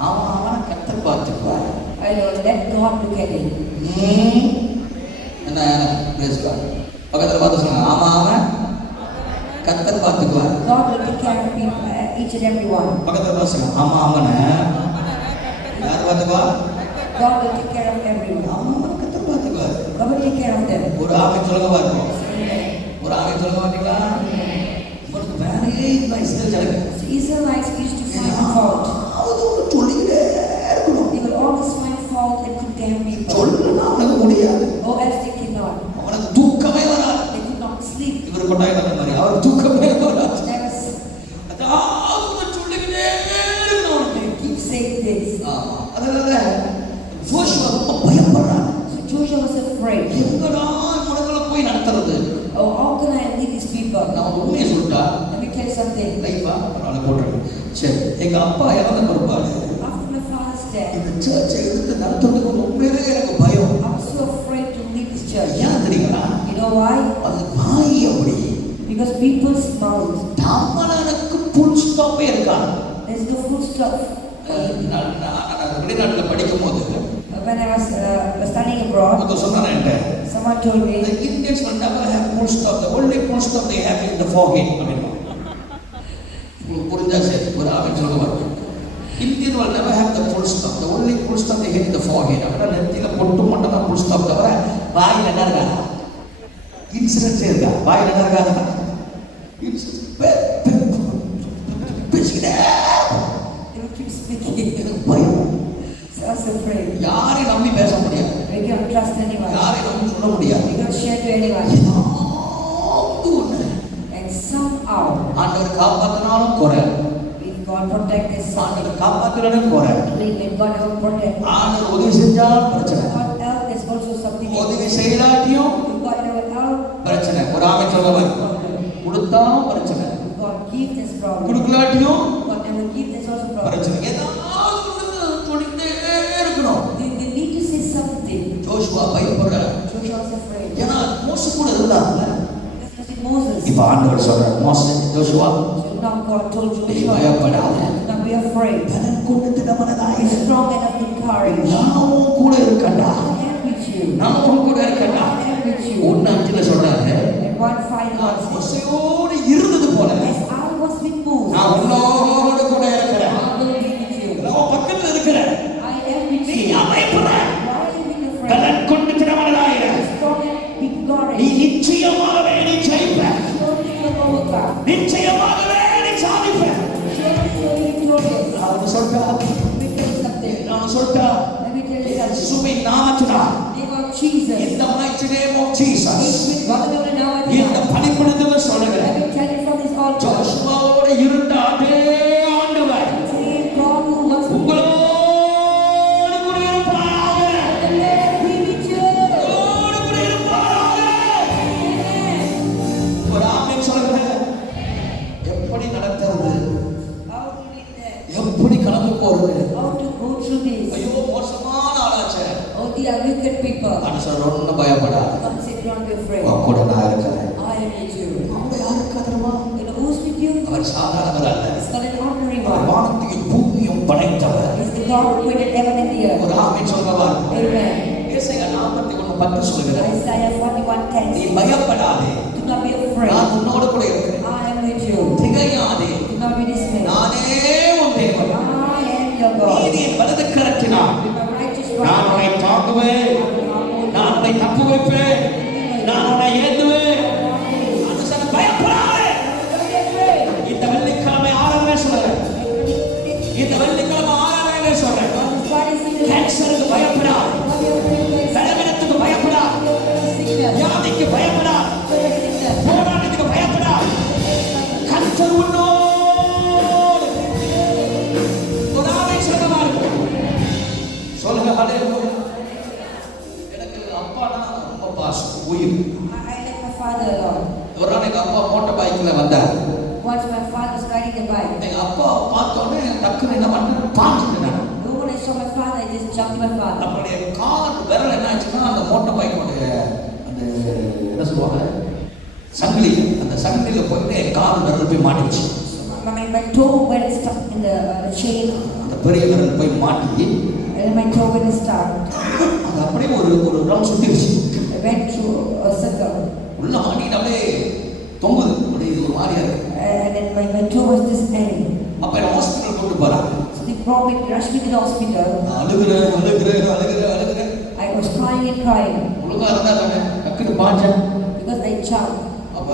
அவனை கர்த்தர் பார்த்துக்குவார். I know, let God look at it. என்ன praise God. பக்கத்துல பார்த்து சொல்லுங்க. ஆமா அவன் கர்த்தர் பார்த்துக்குவார். God will take care of people, each and every one. பக்கத்துல பார்த்து சொல்லுங்க. ஆமா அவனை யார் பார்த்துக்குவா? God will take care of everyone. அவன் கர்த்தர் பார்த்துக்குவார். God will take care of them. ஒரு ஆமை சொல்லுங்க பாருங்க. Amen. ஒரு ஆமை சொல்லுங்க பாத்தீங்களா? உங்களுக்கு வேலையே இல்லை இஸ்ரவேல் ஜனங்கள். So Israelites used to find fault. அது ஒன்று சொல்லிக்கிட்டே இருக்கணும். They will always find fault and condemn people. சொல்லணும்னா அவனுக்கு முடியாது. Or else they cannot. அவனுக்கு தூக்கமே வராது. They could not sleep. இவர் கொண்டாய் வந்த மாதிரி அவருக்கு தூக்கமே வராது. Never அதாவது சொல்லிக்கிட்டே இருக்கணும். they keep saying this. ஆமா. அதனால ஜோஷுவா ரொம்ப பயப்படுறான். So Joshua was afraid. எங்கடா உலகத்துல போய் நடத்துறது? Oh, how can I lead these people? நான் ஒரு உண்மையை சொல்லிட்டா Let me tell you something. லைஃபா பரவாயில்ல போட்டுருக்கேன். சரி, எங்க அப்பா இறந்த பிற்பாடு After my father's death, இந்த சர்ச்சை எடுத்து நடத்துறதுக்கு உண்மையிலே எனக்கு பயம். I was so afraid to lead this church. ஏன் தெரியுங்களா? You know why? அது வாய் அப்படி Because people's mouths, தமிழனுக்கு புல் ஸ்டாப்பே இருக்காது. there's no full stop. நான் வெளிநாட்டில் படிக்கும் போது When I was studying abroad, ஒருத்தர் சொன்னார் என்கிட்ட, someone told me, the Indians will never have full stop. The only full stop they have is the forehead. உங்களுக்கு புரிஞ்சா சரி, ஒரு ஆவின் சொல்ல வரும். Indian will never have the full stop. The only full stop they have is the forehead. அப்படின்னா நெத்தியில பொட்டு மட்டும் தான் full stop தவிர வாயில் என்ன இருக்கா? இன்சிடென்ட்ஸே இருக்கா? வாயில் என்ன இருக்காது? பேசிக்கிட்டே they will keep speaking. எனக்கு பயம். So I was afraid. யாரையும் நம்பி பேச முடியாது, We cannot trust anyone. யாரையும் நம்பி சொல்ல முடியாது. We cannot share to anyone. ஏதாவது ஒண்ணு And somehow, ஆண்டவர் காப்பாத்தினாலும் குறை, if God protect us, ஆண்டவர் காப்பாத்தினாலும் குறை, when God never protect, ஆண்டவர் உதவி செஞ்சாலும் பிரச்சனை, God help, there's also something. உதவி செய்யலாட்டியும் If God never help, பிரச்சனை. ஒரு ஆமை சொல்லவர் கொடுத்தாலும் பிரச்சனை, if God give, there's problem. கொடுக்கலாட்டியும் God never give, there's also problem. பிரச்சனை. ஏதாவது ஒண்ணு சொல்லிட்டே இருக்கணும். They need to say something. Joshua பயப்படுற, Joshua was afraid. ஏன்னா மோச கூட இருந்தாங்கல்ல. That's because of Moses. இப்ப ஆண்டவர் சொல்றார், மோசே Joshua So now God told நீ Joshua, பயப்படாத, do not be afraid. பலன் கொண்டு Be திடமனதாயிரு, strong enough to courage. நான் உன் கூட இருக்கேன்டா, I am with you. நான் உன் கூட இருக்கேன்டா. I am with you. 1:5 சொல்றாரு, And 1:5 நான் says, மோசேயோடு இருந்தது போல as I was with Moses, நான் உன்னோடு கூட இருக்கிறேன். I will be with you. நான் உன் பக்கத்துல இருக்கிறேன். I am with நீ you. பயப்படுற, நாமத்தினால் Name of Jesus. in the mighty name of Jesus With வல்லமையுள்ள நாமத்தினால். இந்த பணிபுரிந்தவர் சொல்லுகிறேன் Let me tell you from this altar. ஜோஷுவாவோட இருந்த அதே ஆண்டவர் Same God who was உங்களோடு கூட இருப்பாராக. the Lord be with you. உங்களோடு கூட இருப்பாராக. Amen. ஒரு ஆமென் சொல்லுகிறேன். எப்படி நடக்கிறது, How to be there. எப்படி கடந்து போறது? How to go through this. ஐயோ மோசமான ஆளாச்சே. Oh, they are wicked people. ஆனா சார் ஒன்றும் பயப்படாது, God said, don't be afraid. உன் கூட நான் இருக்கிறேன். I am with you. அவங்க யாரு இருக்கா தெரியுமா? You know who's with you? அவர் சாதாரணவர் அல்ல. It's not an ordinary our one. வானத்தையும் பூமியும் படைத்தவர். It's the God who created heaven and the earth. ஒரு ஆமென் சொல்றவர். Amen. ஏசாயா 41:10 சொல்லுகிறார். Isaiah நீ 41:10. பயப்படாதே, Do not be afraid. நான் உன்னோடு கூட இருக்கிறேன். I am with you. திகையாதே, Do not be dismayed. நானே உன் தேவன். I am your God. நீதியின் வலது கரத்தினால் With my righteous நான் right உன்னை தாங்குவேன், நான் உன்னை தப்பு வைப்பேன், நான் உன்னை ஏந்துவேன். அது சொல்ல பயப்படாதே. Don't be afraid. இந்த வெள்ளிக்கிழமை ஆராதனை சொல்றேன், இந்த வெள்ளிக்கிழமை ஆராதனை சொல்றேன். What is it? கேன்சருக்கு பயப்படாது, Don't be afraid. தலைவனத்துக்கு பயப்படாது, Sickness. வியாதிக்கு பயப்படாது, Sickness. போராட்டத்துக்கு பயப்படாது. கர்த்தர் உன்னோடு. ஒரு ஆமென் சொல்லுங்க சொல்லுங்க ஹல்லேலூயா. எனக்கு அப்பானா ரொம்ப பாசம், உயிர். I like my father a lot. ஒரு நாள் எங்க அப்பா மோட்டார் பைக்ல வந்தார். Once my father was riding the bike. எங்க அப்பா பார்த்தோன்னே டக்குன்னு என்ன பண்ண பாஞ்சிட்டேன். When I saw my father, I just jumped my father. நம்மளுடைய கால் விரல் என்ன ஆச்சுன்னா அந்த மோட்டார் பைக்கோடைய அந்த என்ன சொல்லுவாங்க சங்கிலி, அந்த சங்கிலியில போயிட்டு என் கால் விரல் போய் மாட்டிச்சு. My toe went stuck in the chain. அந்த பெரிய விரல் போய் மாட்டி And my toe went stuck. அது அப்படியே ஒரு round சுத்திருச்சு. I went through a circle. உள்ள மாட்டிட்டு அப்படியே தொங்குது, அப்படியே இது ஒரு மாதிரியா இருக்கு. And then my toe was just hanging. அப்ப என்ன ஹாஸ்பிட்டல் கொண்டு போறாங்க. So they brought me, rushed me to the hospital. அழுகிறேன். I was crying and crying ஒழுங்கா இருந்தா தானே டக்குன்னு பாஞ்சேன். because I jumped. அப்ப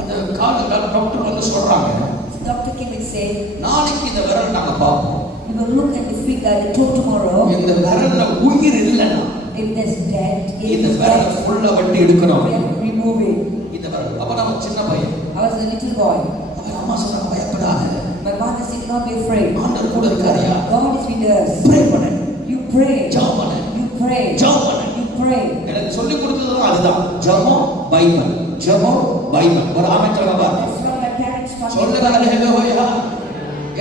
அந்த கால் டாக்டர் வந்து சொல்றாங்க, The doctor came and said, நாளைக்கு இந்த விரல் நாங்க பார்ப்போம். "We will look at the finger, the toe tomorrow. இந்த விரல்ல உயிர் இல்லைன்னா If there's death, இந்த if விரலை there's death, ஃபுல்லா வெட்டி எடுக்கணும். we have to remove it." இந்த விரல். அப்ப நம்ம சின்ன பையன். I was a little boy. அப்ப அம்மா சொன்னாங்க பயப்படாத, My mother said, "Not be afraid. ஆண்டவர் கூட இருக்காரியா, God is with us. Pray பண்ணு, You pray. ஜெபம் பண்ணு, You pray. ஜெபம் பண்ணு. You pray." எனக்கு சொல்லி கொடுத்ததும் அதுதான், ஜெபம் பைபிள், ஜெபம் பைபிள். ஒரு ஆமென் சொல்லுங்க பாருங்க. That's what my parents taught me. சொல்லுங்க ஹல்லேலூயா.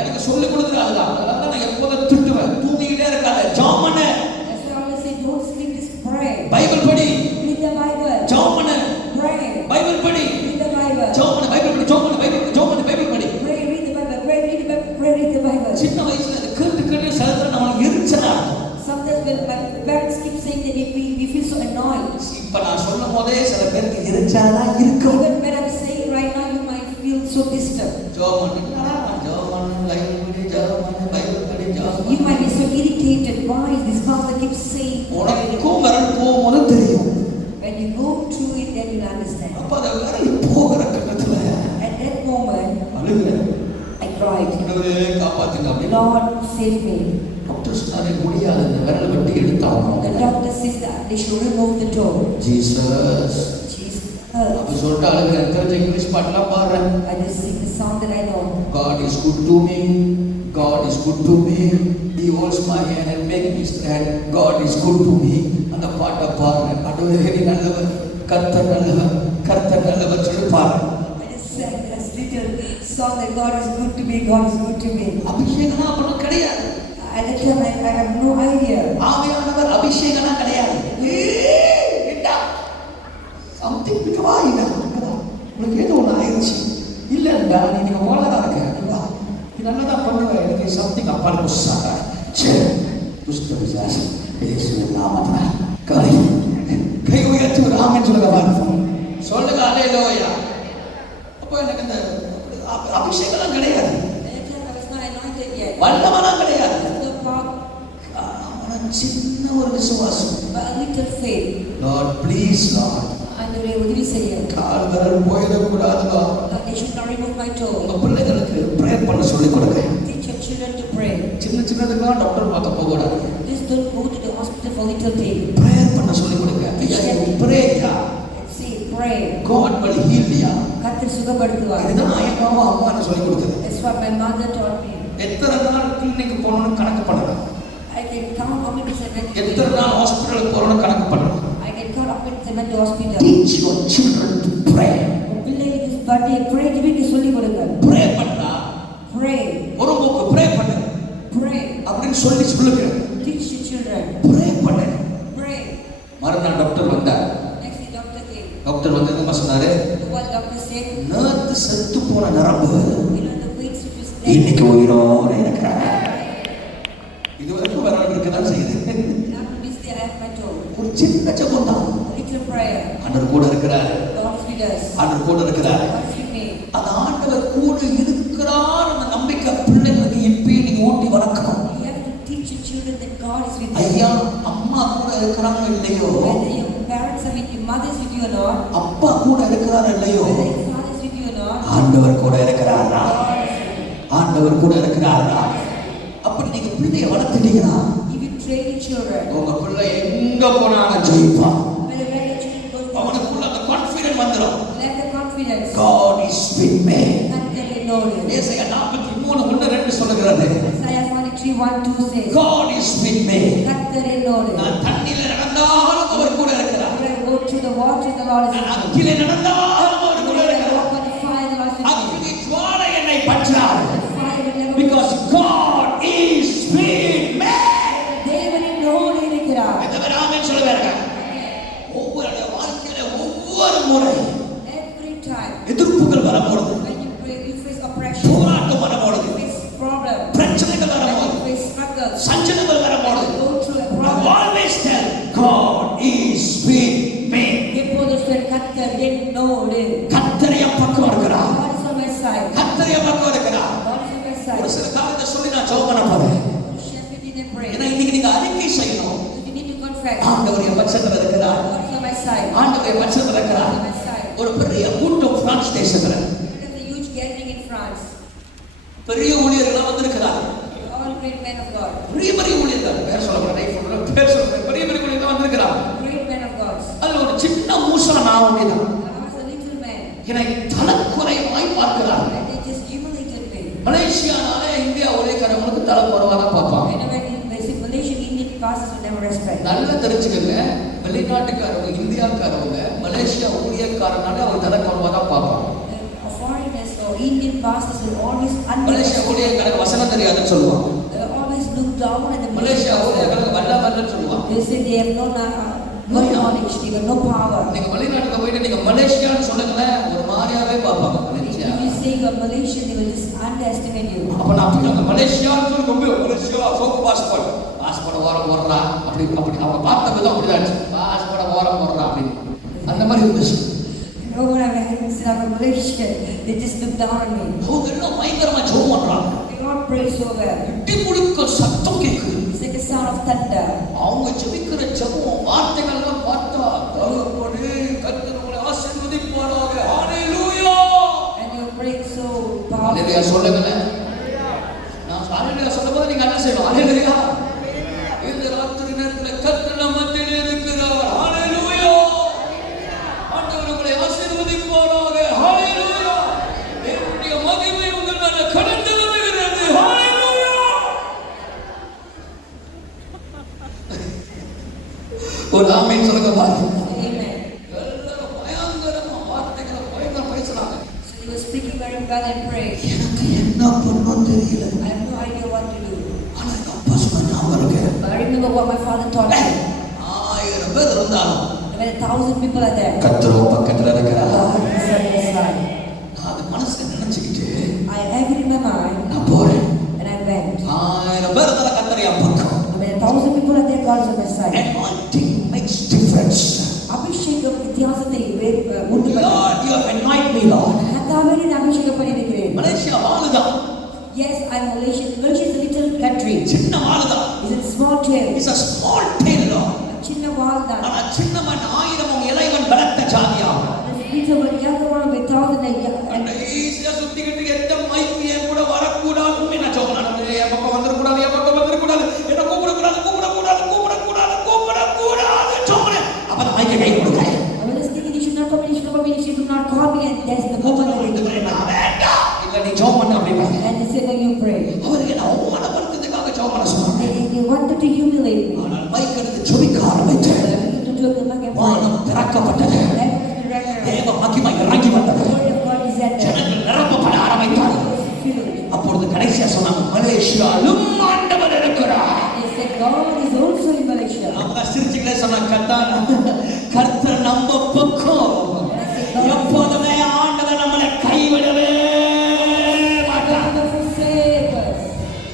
எனக்கு சொல்லி கொடுத்தது அதுதான். அதனால நான் எப்போதும் திட்டுவேன், தூங்கிட்டே இருக்காத, ஜெபம் பண்ணு, That's why I always say, "Don't sleep, just pray." Bible படி, Read the Bible. ஜெபம் பண்ணு, Pray. பைபிள் படி, Read the Bible. ஜெபம் பண்ணு, பைபிள் படி, ஜெபம் பண்ணு, பைபிள் படி, ஜெபம் பண்ணு, பைபிள் படி. Pray, read the Bible. Pray, read the Bible. Pray, read the Bible. சின்ன வயசுல இது கேட்டு கேட்டு சிலத்துல நம்மளுக்கு எரிச்சலா இருக்கும். Sometimes when my parents keep saying that we feel so annoyed. இப்ப நான் சொல்லும் போதே சில பேருக்கு எரிச்சலா இருக்கும். Even when I'm saying right now, you might feel so distant. ஜெபம் பண்ணு, ஜெபம் பண்ணு, பைபிள் படி, ஜெபம் பண்ணு, பைபிள் படி, ஜெபம் You பண்ணு. might be so irritated. Why is this pastor keeps saying? உனக்கும் விரல் போகும்போது தெரியும். When you go through it, then you'll understand. அப்ப அந்த விரல் போகிற கட்டத்துல At that moment, அழுகிறேன். I cried. ஆண்டவரே காப்பாத்துங்க அப்படின்னு. Lord, save me. டாக்டர் சொன்னாரே முடியாது, இந்த விரலை வெட்டி எடுத்தாகணும். The doctor says that they should remove the toe. Jesus Jesus. அப்ப சொல்லிட்டு அழுகிறேன். தெரிஞ்ச இங்கிலீஷ் பாட்டுலாம் பாடுறேன். I just sing the song that I know. God is good to me. God is good to me. He holds my hand and make me stand. God is good to me. அந்த பாட்டை பாடுறேன். ஆண்டவரே நீ நல்லவர், கர்த்தர் நல்லவர், கர்த்தர் நல்லவர் சொல்லி பாடுறேன். I just sang this little song that God is good to me, God is good to me. அபிஷேகம்னா அப்பெல்லாம் கிடையாது. At that time, I have no idea. ஆவியானவர் அபிஷேகம்னா கிடையாது. ஏண்டா சம்திங் பிகவா இல்ல, உங்களுக்கு ஏதோ ஒன்று ஆயிடுச்சு இல்லைண்டா, நீங்க போலதான் இருக்க, நீ நல்லதா பண்ணுவ, எனக்கு சம்திங் அப்பா புதுசாக சரி புஷ்ட விசாசம் இயேசுவின் நாமத்தினால் கை உயர்த்தி ஒரு ஆமென் சொல்லுங்க பாருங்க. சொல்லுங்க அல்லேலூயா. அப்போ எனக்கு இந்த அபிஷேகம் கிடையாது, At that time, I was not anointed yet. வல்லவனா கிடையாது. The power, சின்ன ஒரு விசுவாசம். but a little faith. Lord please Lord, ஆண்டவரே உதவி செய்ய. கால் விரல் போயிடக்கூடாது Lord. They should not remove my toe. உங்க பிள்ளைகளுக்கு ப்ரேயர் பண்ண சொல்லிக் கொடுங்க. Teach your children to pray. சின்ன சின்னதுக்கெல்லாம் டாக்டர் பார்க்க போக கூடாது. Just don't go to the hospital for little thing. Prayer பண்ண சொல்லி கொடுங்க. Praia Say pray. God will heal you. கர்த்தர் சுகப்படுத்துவார். இதுதான் எங்க அம்மா எனக்கு சொல்லி கொடுத்தது. That's what my mother taught me. எத்தனை நாள் கிளினிக் போறோம்னு கணக்கு பண்ணலாம். I can count how many times I went. எத்தனை நாள் ஹாஸ்பிடலுக்கு போறோம்னு கணக்கு பண்ணலாம். I can count how many times I went to hospital. Teach your children to pray. பிள்ளைகளுக்கு this birthday pray ஜெபிக்க சொல்லி கொடுங்க. Pray பண்ணா. Pray. ஒரு போக்கு pray பண்ணு. Pray. அப்படின்னு சொல்லி சொல்லுங்க. Teach your children. Pray பண்ணு. Pray. மறுநாள் டாக்டர் வந்தார். Next day doctor came. Doctor வந்து என்ன சொன்னாரு? What doctor said? நேத்து செத்து போன நரம்பு You know the weights which was there. இன்னைக்கு உயிரோட இருக்கிறாங்க. இது வரைக்கும் வரலாறு இருக்கதான் செய்யுது. Now this day I have my toe. ஒரு சின்ன ஜெபம் தான். Little prayer. ஆண்டவர் கூட இருக்கிறார். God is with us. ஆண்டவர் கூட இருக்கிறார். God is with me. அந்த ஆண்டவர் கூட இருக்கிறார் அந்த நம்பிக்கை பிள்ளைகளுக்கு இப்பயே நீங்க ஊட்டி வளர்க்கணும். You have to teach your children that God is with you. ஐயா அம்மா கூட இருக்கிறாங்க இல்லையோ, Whether your parents are with you, mother is with you or not, அப்பா கூட இருக்கிறார் இல்லையோ, whether your father is with you or not, ஆண்டவர் கூட இருக்கிறாரா? God is with you. ஆண்டவர் கூட இருக்கிறாரா? அப்படி நீங்க பிள்ளைய வளர்த்துட்டீங்கன்னா If you train your children, உங்க பிள்ளை எங்க போனாலும் ஜெயிப்பான். whether your children goes to அவனுக்குள்ள அந்த கான்ஃபிடன்ஸ் வந்துடும். let the confidence. God is with me. Nothing alone. ஏசாயா 43:1-2 சொல்லுகிறது. Isaiah 43:1-2 says, God is with me. Nothing alone. நான் தண்ணீரில் நடந்தாலும் அவர் கூட இருக்கிறார். When I go through the water, the Lord is நான் with me. அக்கிலே நடந்தாலும் அவர் கூட When I இருக்கிறார். walk on the fire, the Lord is with me. அக்கினி ஜுவாலை என்னை பற்றாது. The fire will never Because God is with me. தேவன் என்னோடு இருக்கிறார். எத்தனை ஆமென் சொல்லுவாங்க. ஒவ்வொரு வாழ்க்கையில ஒவ்வொரு முறை Every time எதிர்ப்புகள் வரும்போது, when you pray, you face oppression, போராட்டம் வரும்போது, you face problem, பிரச்சனைகள் when வரும்போது, you face struggles, சஞ்சலங்கள் வரும்போது, go through a I problem. always tell God is with me. எப்போது சொல் கர்த்தர் என்னோடு. கர்த்தர் என் பக்கம் இருக்கிறார். God is on my side. கர்த்தர் என் பக்கம் இருக்கிறார். God is on my side. ஒரு சில காரியத்தை சொல்லி நான் ஜெபம் பண்ண போறேன். Share with me and pray. ஏன்னா இன்னைக்கு நீங்க அறிக்கை செய்யணும். You need to confess. ஆண்டவர் என் பட்சத்துல இருக்கிறார். God is on my side. ஆண்டவர் என் பட்சத்துல இருக்கிறார். On my side. ஒரு பெரிய கூட்டம் பிரான்ஸ் தேசத்துல There is a huge gathering in France. பெரிய ஊழியர்கள் வந்திருக்கிறார். All great men of God. பெரிய பெரிய ஊழியர்கள் பேர் சொல்ல பேர் சொல்ல பெரிய பெரிய ஊழியர்கள் வந்திருக்கிறார். Great men of God. அதுல ஒரு சின்ன மூசா நான் ஒண்ணுதான். I was a little man. என்னை தலக்குறைவாய் பார்க்கிறார். And they just humiliated me. மலேசியானால இந்தியா ஊழியக்காரங்களுக்கு தலை குறைவாக பார்ப்பாங்க. And when you visit Malaysia, Indian pastors will never respect. நல்லா தெரிஞ்சுக்கங்க, வெளிநாட்டுக்காரவங்க இந்தியாக்காரவங்க மலேசியா ஊழியக்காரனால அவர் தலை குறைவாக தான் பார்ப்பாங்க. Foreigners or Indian pastors will always Malaysia ஊழியக்காரங்க வசனம் தெரியாதுன்னு சொல்லுவாங்க. they always look down at the Malaysia Malaysians. ஊழியக்காரங்க வல்லவர்னு சொல்லுவாங்க. They say they have no knowledge, they have no power. நீங்க வெளிநாட்டுல போயிட்டு நீங்க மலேசியான்னு சொல்லுங்களேன், ஒரு மாதிரியாவே பார்ப்பாங்க. Malaysia If you say you are Malaysian, they will just underestimate you. அப்ப நான் போய் மலேசியான்னு சொல்லி ரொம்ப மலேசியா சோக்கு பாஸ்போர்ட் ஓரம் போடுறா அப்படி அப்படி அவங்க பார்த்த விதம் அப்படிதான் பாஸ்போர்ட் ஓரம் போடுறா அப்படின்னு அந்த மாதிரி இருந்துச்சு. You know when I said I'm a Malaysian, they just look down on me. அவங்க எல்லாம் பயங்கரமா ஜெபம் பண்றாங்க. They don't pray so well. இடி முழுக்க சத்தம் கேக்குது. It's like a sound of thunder. அவங்க ஜெபிக்கிற ஜெபம் வார்த்தைகள் எல்லாம் பார்த்தா தகப்பனே கர்த்தர் உங்களை ஆசீர்வதிப்பாராக. ஹalleluya. And you're praying so powerful. ஹalleluya சொல்லுங்களேன். நான் ஹalleluya சொல்லும்போது நீங்க என்ன செய்யணும்? ஹalleluya. இந்த ராத்திரி நேரத்துல கர்த்தர் நம்ம மத்தியிலே இருக்கிறார். ஹalleluya. ஆண்டவர் உங்களை ஆசீர்வதிப்பாராக. ஹalleluya. தேவனுடைய மகிமை உங்கள் மேல கடந்து வருகிறது. ஹalleluya. ஒரு ஆமென் சொல்லுங்க பாருங்க. Amen. எல்லாரும் பயங்கரமா வார்த்தைகளை பயங்கர பேசுறாங்க. So he was speaking very well and praying. எனக்கு என்ன பண்ணணும் தெரியல. I have no idea what to do. ஆனா எங்க அப்பா சொன்ன ஞாபகம் இருக்கு. But I remember what my father taught me. 1000 பேர் இருந்தாலும் When 1,000 people are there, கர்த்தர் உன் பக்கத்துல இருக்கிறார். God is on your side. நான் அது மனசுல நினைச்சுக்கிட்டு I have it in my mind நான் போறேன். and I went. 1000 பேர் இருந்தாலும் கர்த்தர் என் பக்கம். When 1,000 people are there, God is on my side. Anointing makes difference. அபிஷேகம் வித்தியாசத்தை உண்டு பண்ணும். Lord, you have anointed me, Lord. கர்த்தாவே நீ அபிஷேகம் பண்ணியிருக்கிறேன். Malaysia வாழுதான். Yes, I'm Malaysian. Malaysia is a little country. சின்ன வாழுதான். It's a small tail. It's a small tail, Lord. சின்ன வால் தான். ஆனா சின்னவன் 1000 இளைவன் பலத்த ஜாதியாகும். Little one, younger one with 1,000 அந்த ஈஸியா சுத்திக்கிட்டு எந்த மைக்கு என் கூட வரக்கூடாது. உண்மை நான் சொல்றேன். என் பக்கம் வந்துடக்கூடாது. நாளைக்கு கை கொடுங்க. I was thinking you should not come in, you should not come in, you should not call me, and that's the moment that they do. நான் வேண்டாம். இல்ல நீ ஜெபம் பண்ணு அப்படிவாங்க. And they said, no, you pray. அவருக்கு என்ன அவமானப்படுத்துறதுக்காக ஜெபம் பண்ண சொன்னாங்க. They wanted to humiliate me. ஆனால் மைக் எடுத்து ஜெபிக்க ஆரம்பித்தேன். To do it like a வானம் திறக்கப்பட்டது. தேவ மகிமை இறங்கி வந்தது. ஜனங்கள் நிரப்பப்பட ஆரம்பித்தார்கள். அப்பொழுது கடைசியா சொன்னாங்க, மலேசியாவிலும் ஆண்டவர் இருக்கிறார். அவங்க சிரிச்சுக்கிட்டே சொன்னாங்க, கர்த்தர் நம்ம பக்கம். எப்போதுமே ஆண்டவர் நம்மளை கைவிடவே மாட்டார்.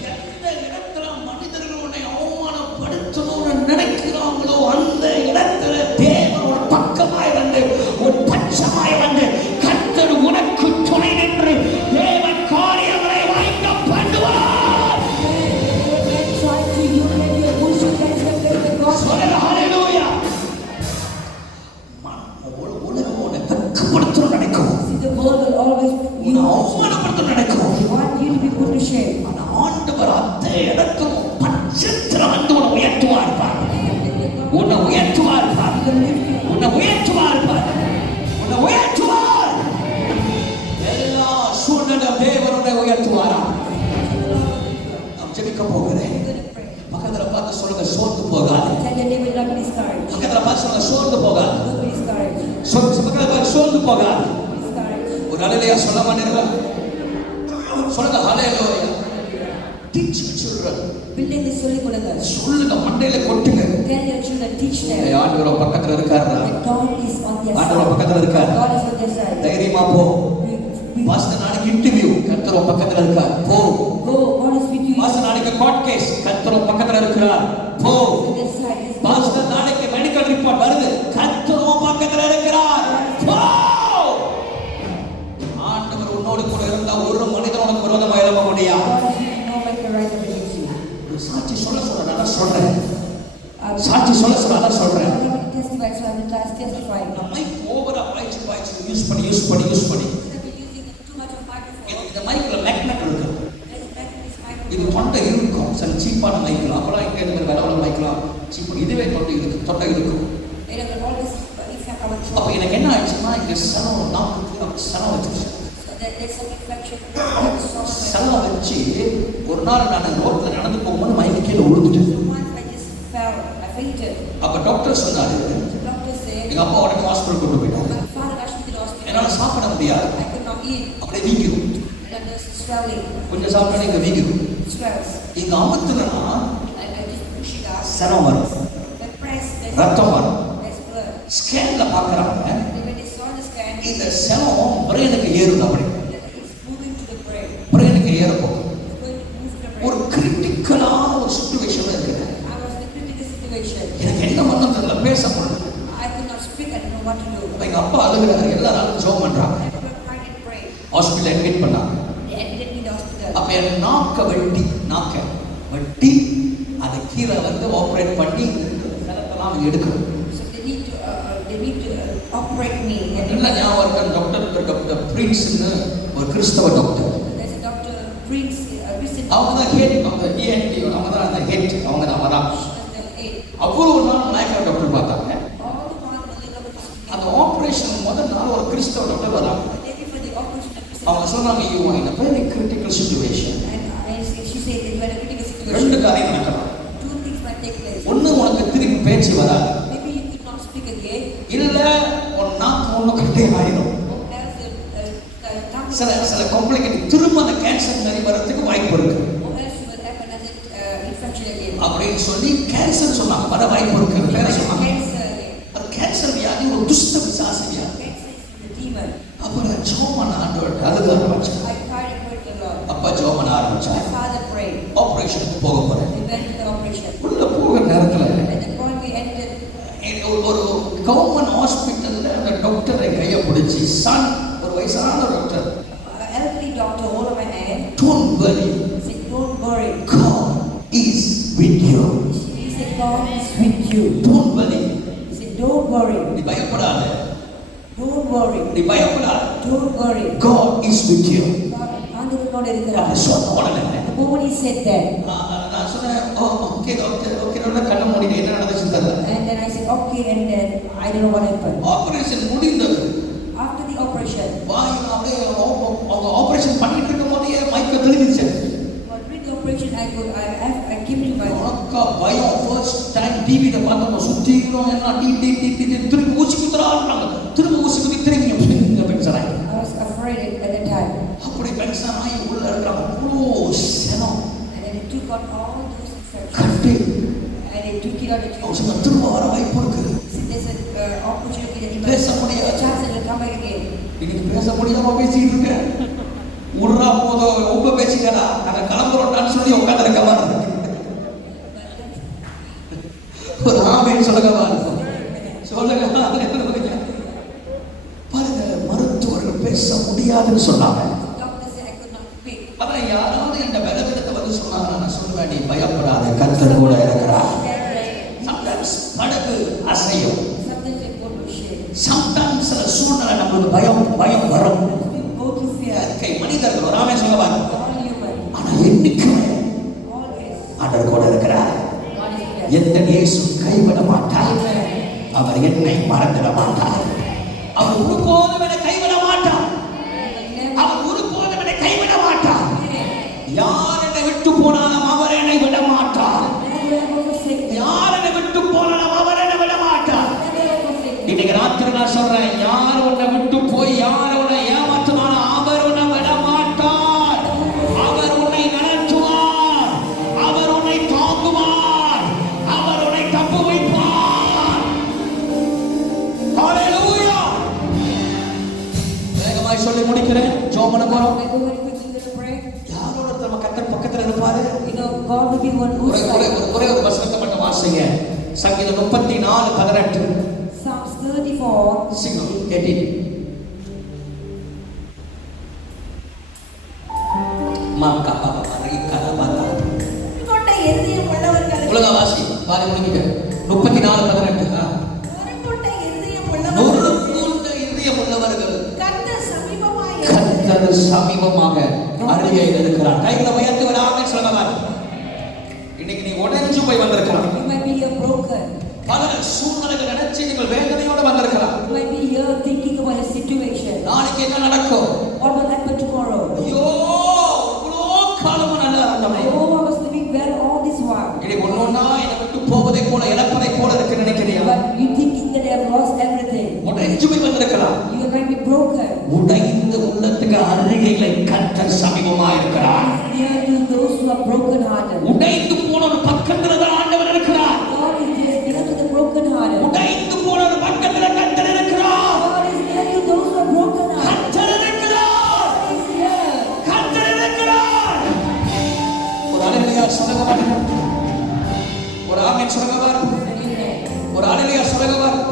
எந்த இடத்துல மனிதர்கள் உன்னை அவமானப்படுத்தணும்னு நினைக்கிறாங்களோ அந்த இடத்துல தேவன் ஒரு பக்கமாய் வந்து ஒரு பட்சமாய் வந்து கர்த்தர் உனக்கு துணை நின்று தேவன் காரியங்களை வாய்க்க பண்ணுவார். ஹalleluya. உலகம் உன்னை வெட்கப்படுத்தணும்னு நினைக்கும். The world will always உன்னை அவமானப்படுத்தணும்னு நினைக்கும். want you to be put to shame. ஆனா ஆண்டவர் அந்த இடத்துல பட்சத்துல வந்து உன்னை உயர்த்துவார் பார். உன்னை உயர்த்துவார் பார். உன்னை உயர்த்துவார் பார். உன்னை உயர்த்துவார். எல்லா சூழ்நிலை தேவன் உன்னை உயர்த்துவாரா? நாம் ஜெபிக்க போகிறேன். பக்கத்துல பார்த்து சொல்லுங்க, சோர்ந்து போகாது. Tell your neighbor not to be discouraged. பக்கத்துல பார்த்து சொல்லுங்க, சோர்ந்து போகாது. Don't be discouraged. பக்கத்துல பார்த்து சோர்ந்து போகாது. Discouraged. ஒரு ஹalleluya சொல்ல மாட்டீங்களா? சொல்லுங்க ஹalleluya. Teach children. பிள்ளைகளை சொல்லிக் கொடுங்க. சொல்லுங்க, மண்டையில கொட்டுங்க. Tell your children, teach them. ஆண்டவர் பக்கத்துல இருக்காரா? That God is on their ஆண்டவர் side. பக்கத்துல இருக்கார். God is on their side. தைரியமா போ. பாஸ்டர் நாளைக்கு இன்டர்வியூ, கர்த்தர் பக்கத்துல இருக்கார். போ. Go. God is with you. Pastor நாளைக்கு கோர்ட் கேஸ், கர்த்தர் பக்கத்துல இருக்கிறார். போ. On their side. பாஸ்டர் நாளைக்கு மெடிக்கல் ரிப்போர்ட் வருது, கர்த்தர் பக்கத்துல இருக்கிறார். போ. ஆண்டவர் உன்னோடு கூட இருந்தா ஒரு மனிதன் உனக்கு விரோதமா எழும்ப முடியாது. God is with you. No man can rise up against you. சாட்சி சொல்ல நான் சொல்றேன். சாட்சி சொல்ல நான் சொல்றேன். Testify, so I will testify. Mic ஓவரா வாய்ஸ் யூஸ் பண்ணி Too much of microphone. இந்த மைக்ல மேக்னெட் இருக்கு. Let's back this microphone. இது தொண்டை இருக்கும். சில சீப்பான மைக்ல அப்பலாம் இங்க இருக்கிற விலவல மைக்லாம் சீப். இதுவே தொண்டை இருக்கும். It will always affect our அப்ப throat. எனக்கு என்ன ஆயிடுச்சுன்னா, இங்க சனம் நாக்கு சனம் வச்சிருச்சு. So there's some infection. சனம் வச்சு ஒரு நாள் நான் ரோட்ல நடந்து போகும்போது மைக் கீழே விழுந்துட்டேன். So once I just fell, I fainted. அப்ப டாக்டர் சொன்னாரு, The doctor said, எங்க அப்பா உடனே ஹாஸ்பிடல் கொண்டு போயிட்டாங்க. my father rushed me to the hospital. என்னால சாப்பிட முடியாது. I could not eat. அப்படியே வீங்கிடும். And then there's swelling. கொஞ்சம் சாப்பிட்டா இங்க வீங்கிடும். It swells. இங்க அமுத்துனா I just push it out. சனம் வரும், I press, ரத்தம் வரும். there's blood. ஸ்கேன்ல பாக்குறாங்க, And when they saw the scan, இந்த சனம் பிரெயினுக்கு ஏறுது. அப்படி it's moving to the brain. பிரெயினுக்கு ஏறப்போகுது. It's going to move to the ஒரு brain. கிரிட்டிக்கலான ஒரு சிச்சுவேஷன்ல இருக்குது. I was in a critical situation. எனக்கு என்ன பண்ணணும் தெரியல, பேச முடியல. I could not speak. I didn't know what to do. அப்ப எங்க அப்பா அழுகுறாரு, எல்லா நாளும் ஜெபம் பண்றாங்க. I could not find and pray. Hospital admit பண்ணாங்க. They admitted me in the hospital. அப்ப என் நாக்க வெட்டி அதை கீழே வந்து ஆப்ரேட் பண்ணி செலத்தெல்லாம் எடுக்கணும். So they need to operate me. And நல்ல ஞாபகம் இருக்கு, டாக்டர் பிரின்ஸ்னு ஒரு கிறிஸ்தவ doctor. there's a Dr. Prince, recent. அவங்க தான் ஹெட், அவங்க ENT, அவங்க தான் அந்த ஹெட், அவங்க தான் வரா. She was the aide. அவ்வளவு நாள் நாயக்கர் டாக்டர் பார்த்தாங்க. All the while when they got to அந்த ஆபரேஷன் முதல் நாள் ஒரு கிறிஸ்தவ டாக்டர் வராங்க. the day before the operation, the Christian. அவங்க சொன்னாங்க, you are in a very critical situation. She said that you are in a critical ரெண்டு situation. காரியம் நடக்கலாம். Two things might take place. ஒண்ணு, உனக்கு திருப்பி பேச்சு வராது. Maybe you could not speak again. இல்ல உன் நாக்கு ஒண்ணு கட்டே ஆயிடும். Or else the tongue. சில காம்ப்ளிகேட் திரும்ப அந்த கேன்சர் மாதிரி வரதுக்கு வாய்ப்பு இருக்கு. Or else you will have another infection again. அப்படின்னு சொல்லி கேன்சர் சொன்னாங்க, வர வாய்ப்பு இருக்கு. பேர சொன்னாங்க. Cancer again. அது கேன்சர் வியாதி ஒரு துஷ்ட பிசாசு வியாதி. Cancer is the demon. அப்புறம் ஜோமன் ஆண்டவர் அழுக ஆரம்பிச்சாங்க. I cried and prayed to the Lord. அப்பா ஜோமன் My ஆரம்பிச்சாங்க. father prayed. ஆபரேஷனுக்கு போக போறேன். We went to the operation. உள்ள போகிற நேரத்துல At the point we entered, ஒரு கவர்மெண்ட் ஹாஸ்பிட்டல்ல அந்த டாக்டரை கையை பிடிச்சி, சன், ஒரு வயசான doctor, an elderly doctor hold my hand. don't worry, He said, don't worry. God is with you. He said, God is with you. Don't worry. He said, don't worry. நீ பயப்படாத. Don't worry. நீ பயப்படாத. Don't worry. God is with you. God, ஆண்டவரோடு இருக்கிறார். அது சொன்ன உடனே The moment he said that, நான் சொன்னேன், ஓகே டாக்டர், ஓகே டாக்டர், கண்ணை மூடிட்டு என்ன நடந்துச்சு தெரியல. and then I said, okay, and then I don't know what happened. Operation முடிந்தது. After the operation, வாயில அப்படியே அவங்க ஆபரேஷன் பண்ணிட்டு இருக்கும் போதே மைக்க தெளிவிச்சு. but during the operation, I came to my. அக்கா பயம் ஃபர்ஸ்ட் டைம் டிவில பார்த்தோம் சுத்திக்கிறோம் எல்லாம் டி திரும்ப ஊசி குத்துறாங்க. திரும்ப ஊசி குத்தி திரும்பி பென்சராய். I was afraid at the time. அப்படி பென்சராய் உள்ள இருக்கிற அவ்வளோ சனம். And then they took out all those infections. கட்டி And they took it out of the அவங்க திரும்ப வர வாய்ப்பு இருக்கு. There's an opportunity that you பேச might முடியாது. a chance that will come back again. இன்னைக்கு பேச முடியாம பேசிட்டு இருக்கேன். உர்ரா போதோ ரொம்ப பேசிட்டா நாங்க கிளம்புறோம்னு சொல்லி உட்கார்ந்திருக்க மாதிரி. ஒரு ஆமென் சொல்லுங்க பாருங்க. பாருங்க மருத்துவர்கள் பேச முடியாதுன்னு சொன்னாங்க. Doctor said I could not speak. அதான் யாராவது இந்த பலவீனத்தை வந்து சொன்னாங்க நான் சொல்லுவேன் நீ பயப்படாத கர்த்தர் கூட இருக்கிறார். Sometimes படகு அசையும். Sometimes they go to shake. Sometimes சில சூழ்நிலை நம்மளுக்கு பயம் வரும். We go to fear. கை மனிதர்கள் ஒரு ஆமென் சொல்லுங்க பாருங்க. All human. ஆனா என்னைக்குமே Always. ஆண்டவர் கூட இருக்கிறார். God is there. எந்த இயேசு கைவிட மாட்டார். அவர் என்னை மறந்துட மாட்டார். அவர் ஒருபோதும் என்னை கைவிட மாட்டார். அவர் ஒருபோதும் என்னை கைவிட மாட்டார். யார் என்னை விட்டு போனாலும் அவர் என்னை விட மாட்டார். யார் என்னை விட்டு போனாலும் அவர் என்னை விட மாட்டார். இன்னைக்கு ராத்திரி நான் சொல்றேன் யார் உன்னை விட்டு போய் யார் உன்னை ஏமாற்றுவானோ அவர் உன்னை விட மாட்டார். அவர் உன்னை நடத்துவார். அவர் உன்னை தாங்குவார். அவர் உன்னை தப்பு வைப்பார். ஹalleluya. வேகமாய் சொல்லி முடிக்கிறேன். ஜெபம் பண்ண போறோம். I go very quickly to pray. யாரோட நம்ம கர்த்தர் பக்கத்துல இருப்பாரு. You know, God will be one who ஒரே ஒரு வசனத்தை மட்டும் வாசிங்க. சங்கீதம் 34:18. Psalms 34. Sing 18. மாக்கா பாரி கலபாதா. கொண்ட இருதயம் உள்ளவர்களுக்கு உலக வாசி பாதி முடிங்க. 34:18. கொண்ட இருதயம் நொறுங்குண்ட இதயம் உள்ளவர்கள் கர்த்தர் சமீபமாய் கர்த்தர் சமீபமாக அருகே இருக்கிறார். கைகளை உயர்த்தி ஒரு ஆமென் சொல்லுங்க பாருங்க. இன்னைக்கு நீ உடைஞ்சு போய் வந்திருக்கலாம். You might be here broken. பல சூழ்நிலைகள் நினைச்சு நீங்கள் வேதனையோட வந்திருக்கலாம். You might be here thinking about a situation. நாளைக்கு என்ன நடக்கும்? What will happen tomorrow? ஐயோ இவ்வளோ காலம் நல்லா இருந்தவனே. Oh, I was living well all this while. இன்னைக்கு ஒன்னொன்னா என்னை விட்டு போவதை போல இழப்பதை போல இருக்கு நினைக்கிறியா? But you thinking that I have lost everything. உடைஞ்சு போய் வந்திருக்கலாம். You might be broken. உடைந்த உள்ளத்துக்கு அருகிலே கர்த்தர் சமீபமா இருக்கிறார். Near to those who are broken hearted. உடைந்து போன ஒரு பக்கத்துல தான் ஆண்டவர் இருக்கிறார். God is just near to the broken hearted. உடைந்து போன ஒரு பக்கத்துல கர்த்தர் இருக்கிறார். God is near to those who are broken hearted. கர்த்தர் இருக்கிறார். God is here. கர்த்தர் இருக்கிறார். ஒரு அல்லேலூயா சொல்லுங்க பாருங்க. ஒரு ஆமென் சொல்லுங்க பாருங்க. ஒரு அல்லேலூயா சொல்லுங்க பாருங்க.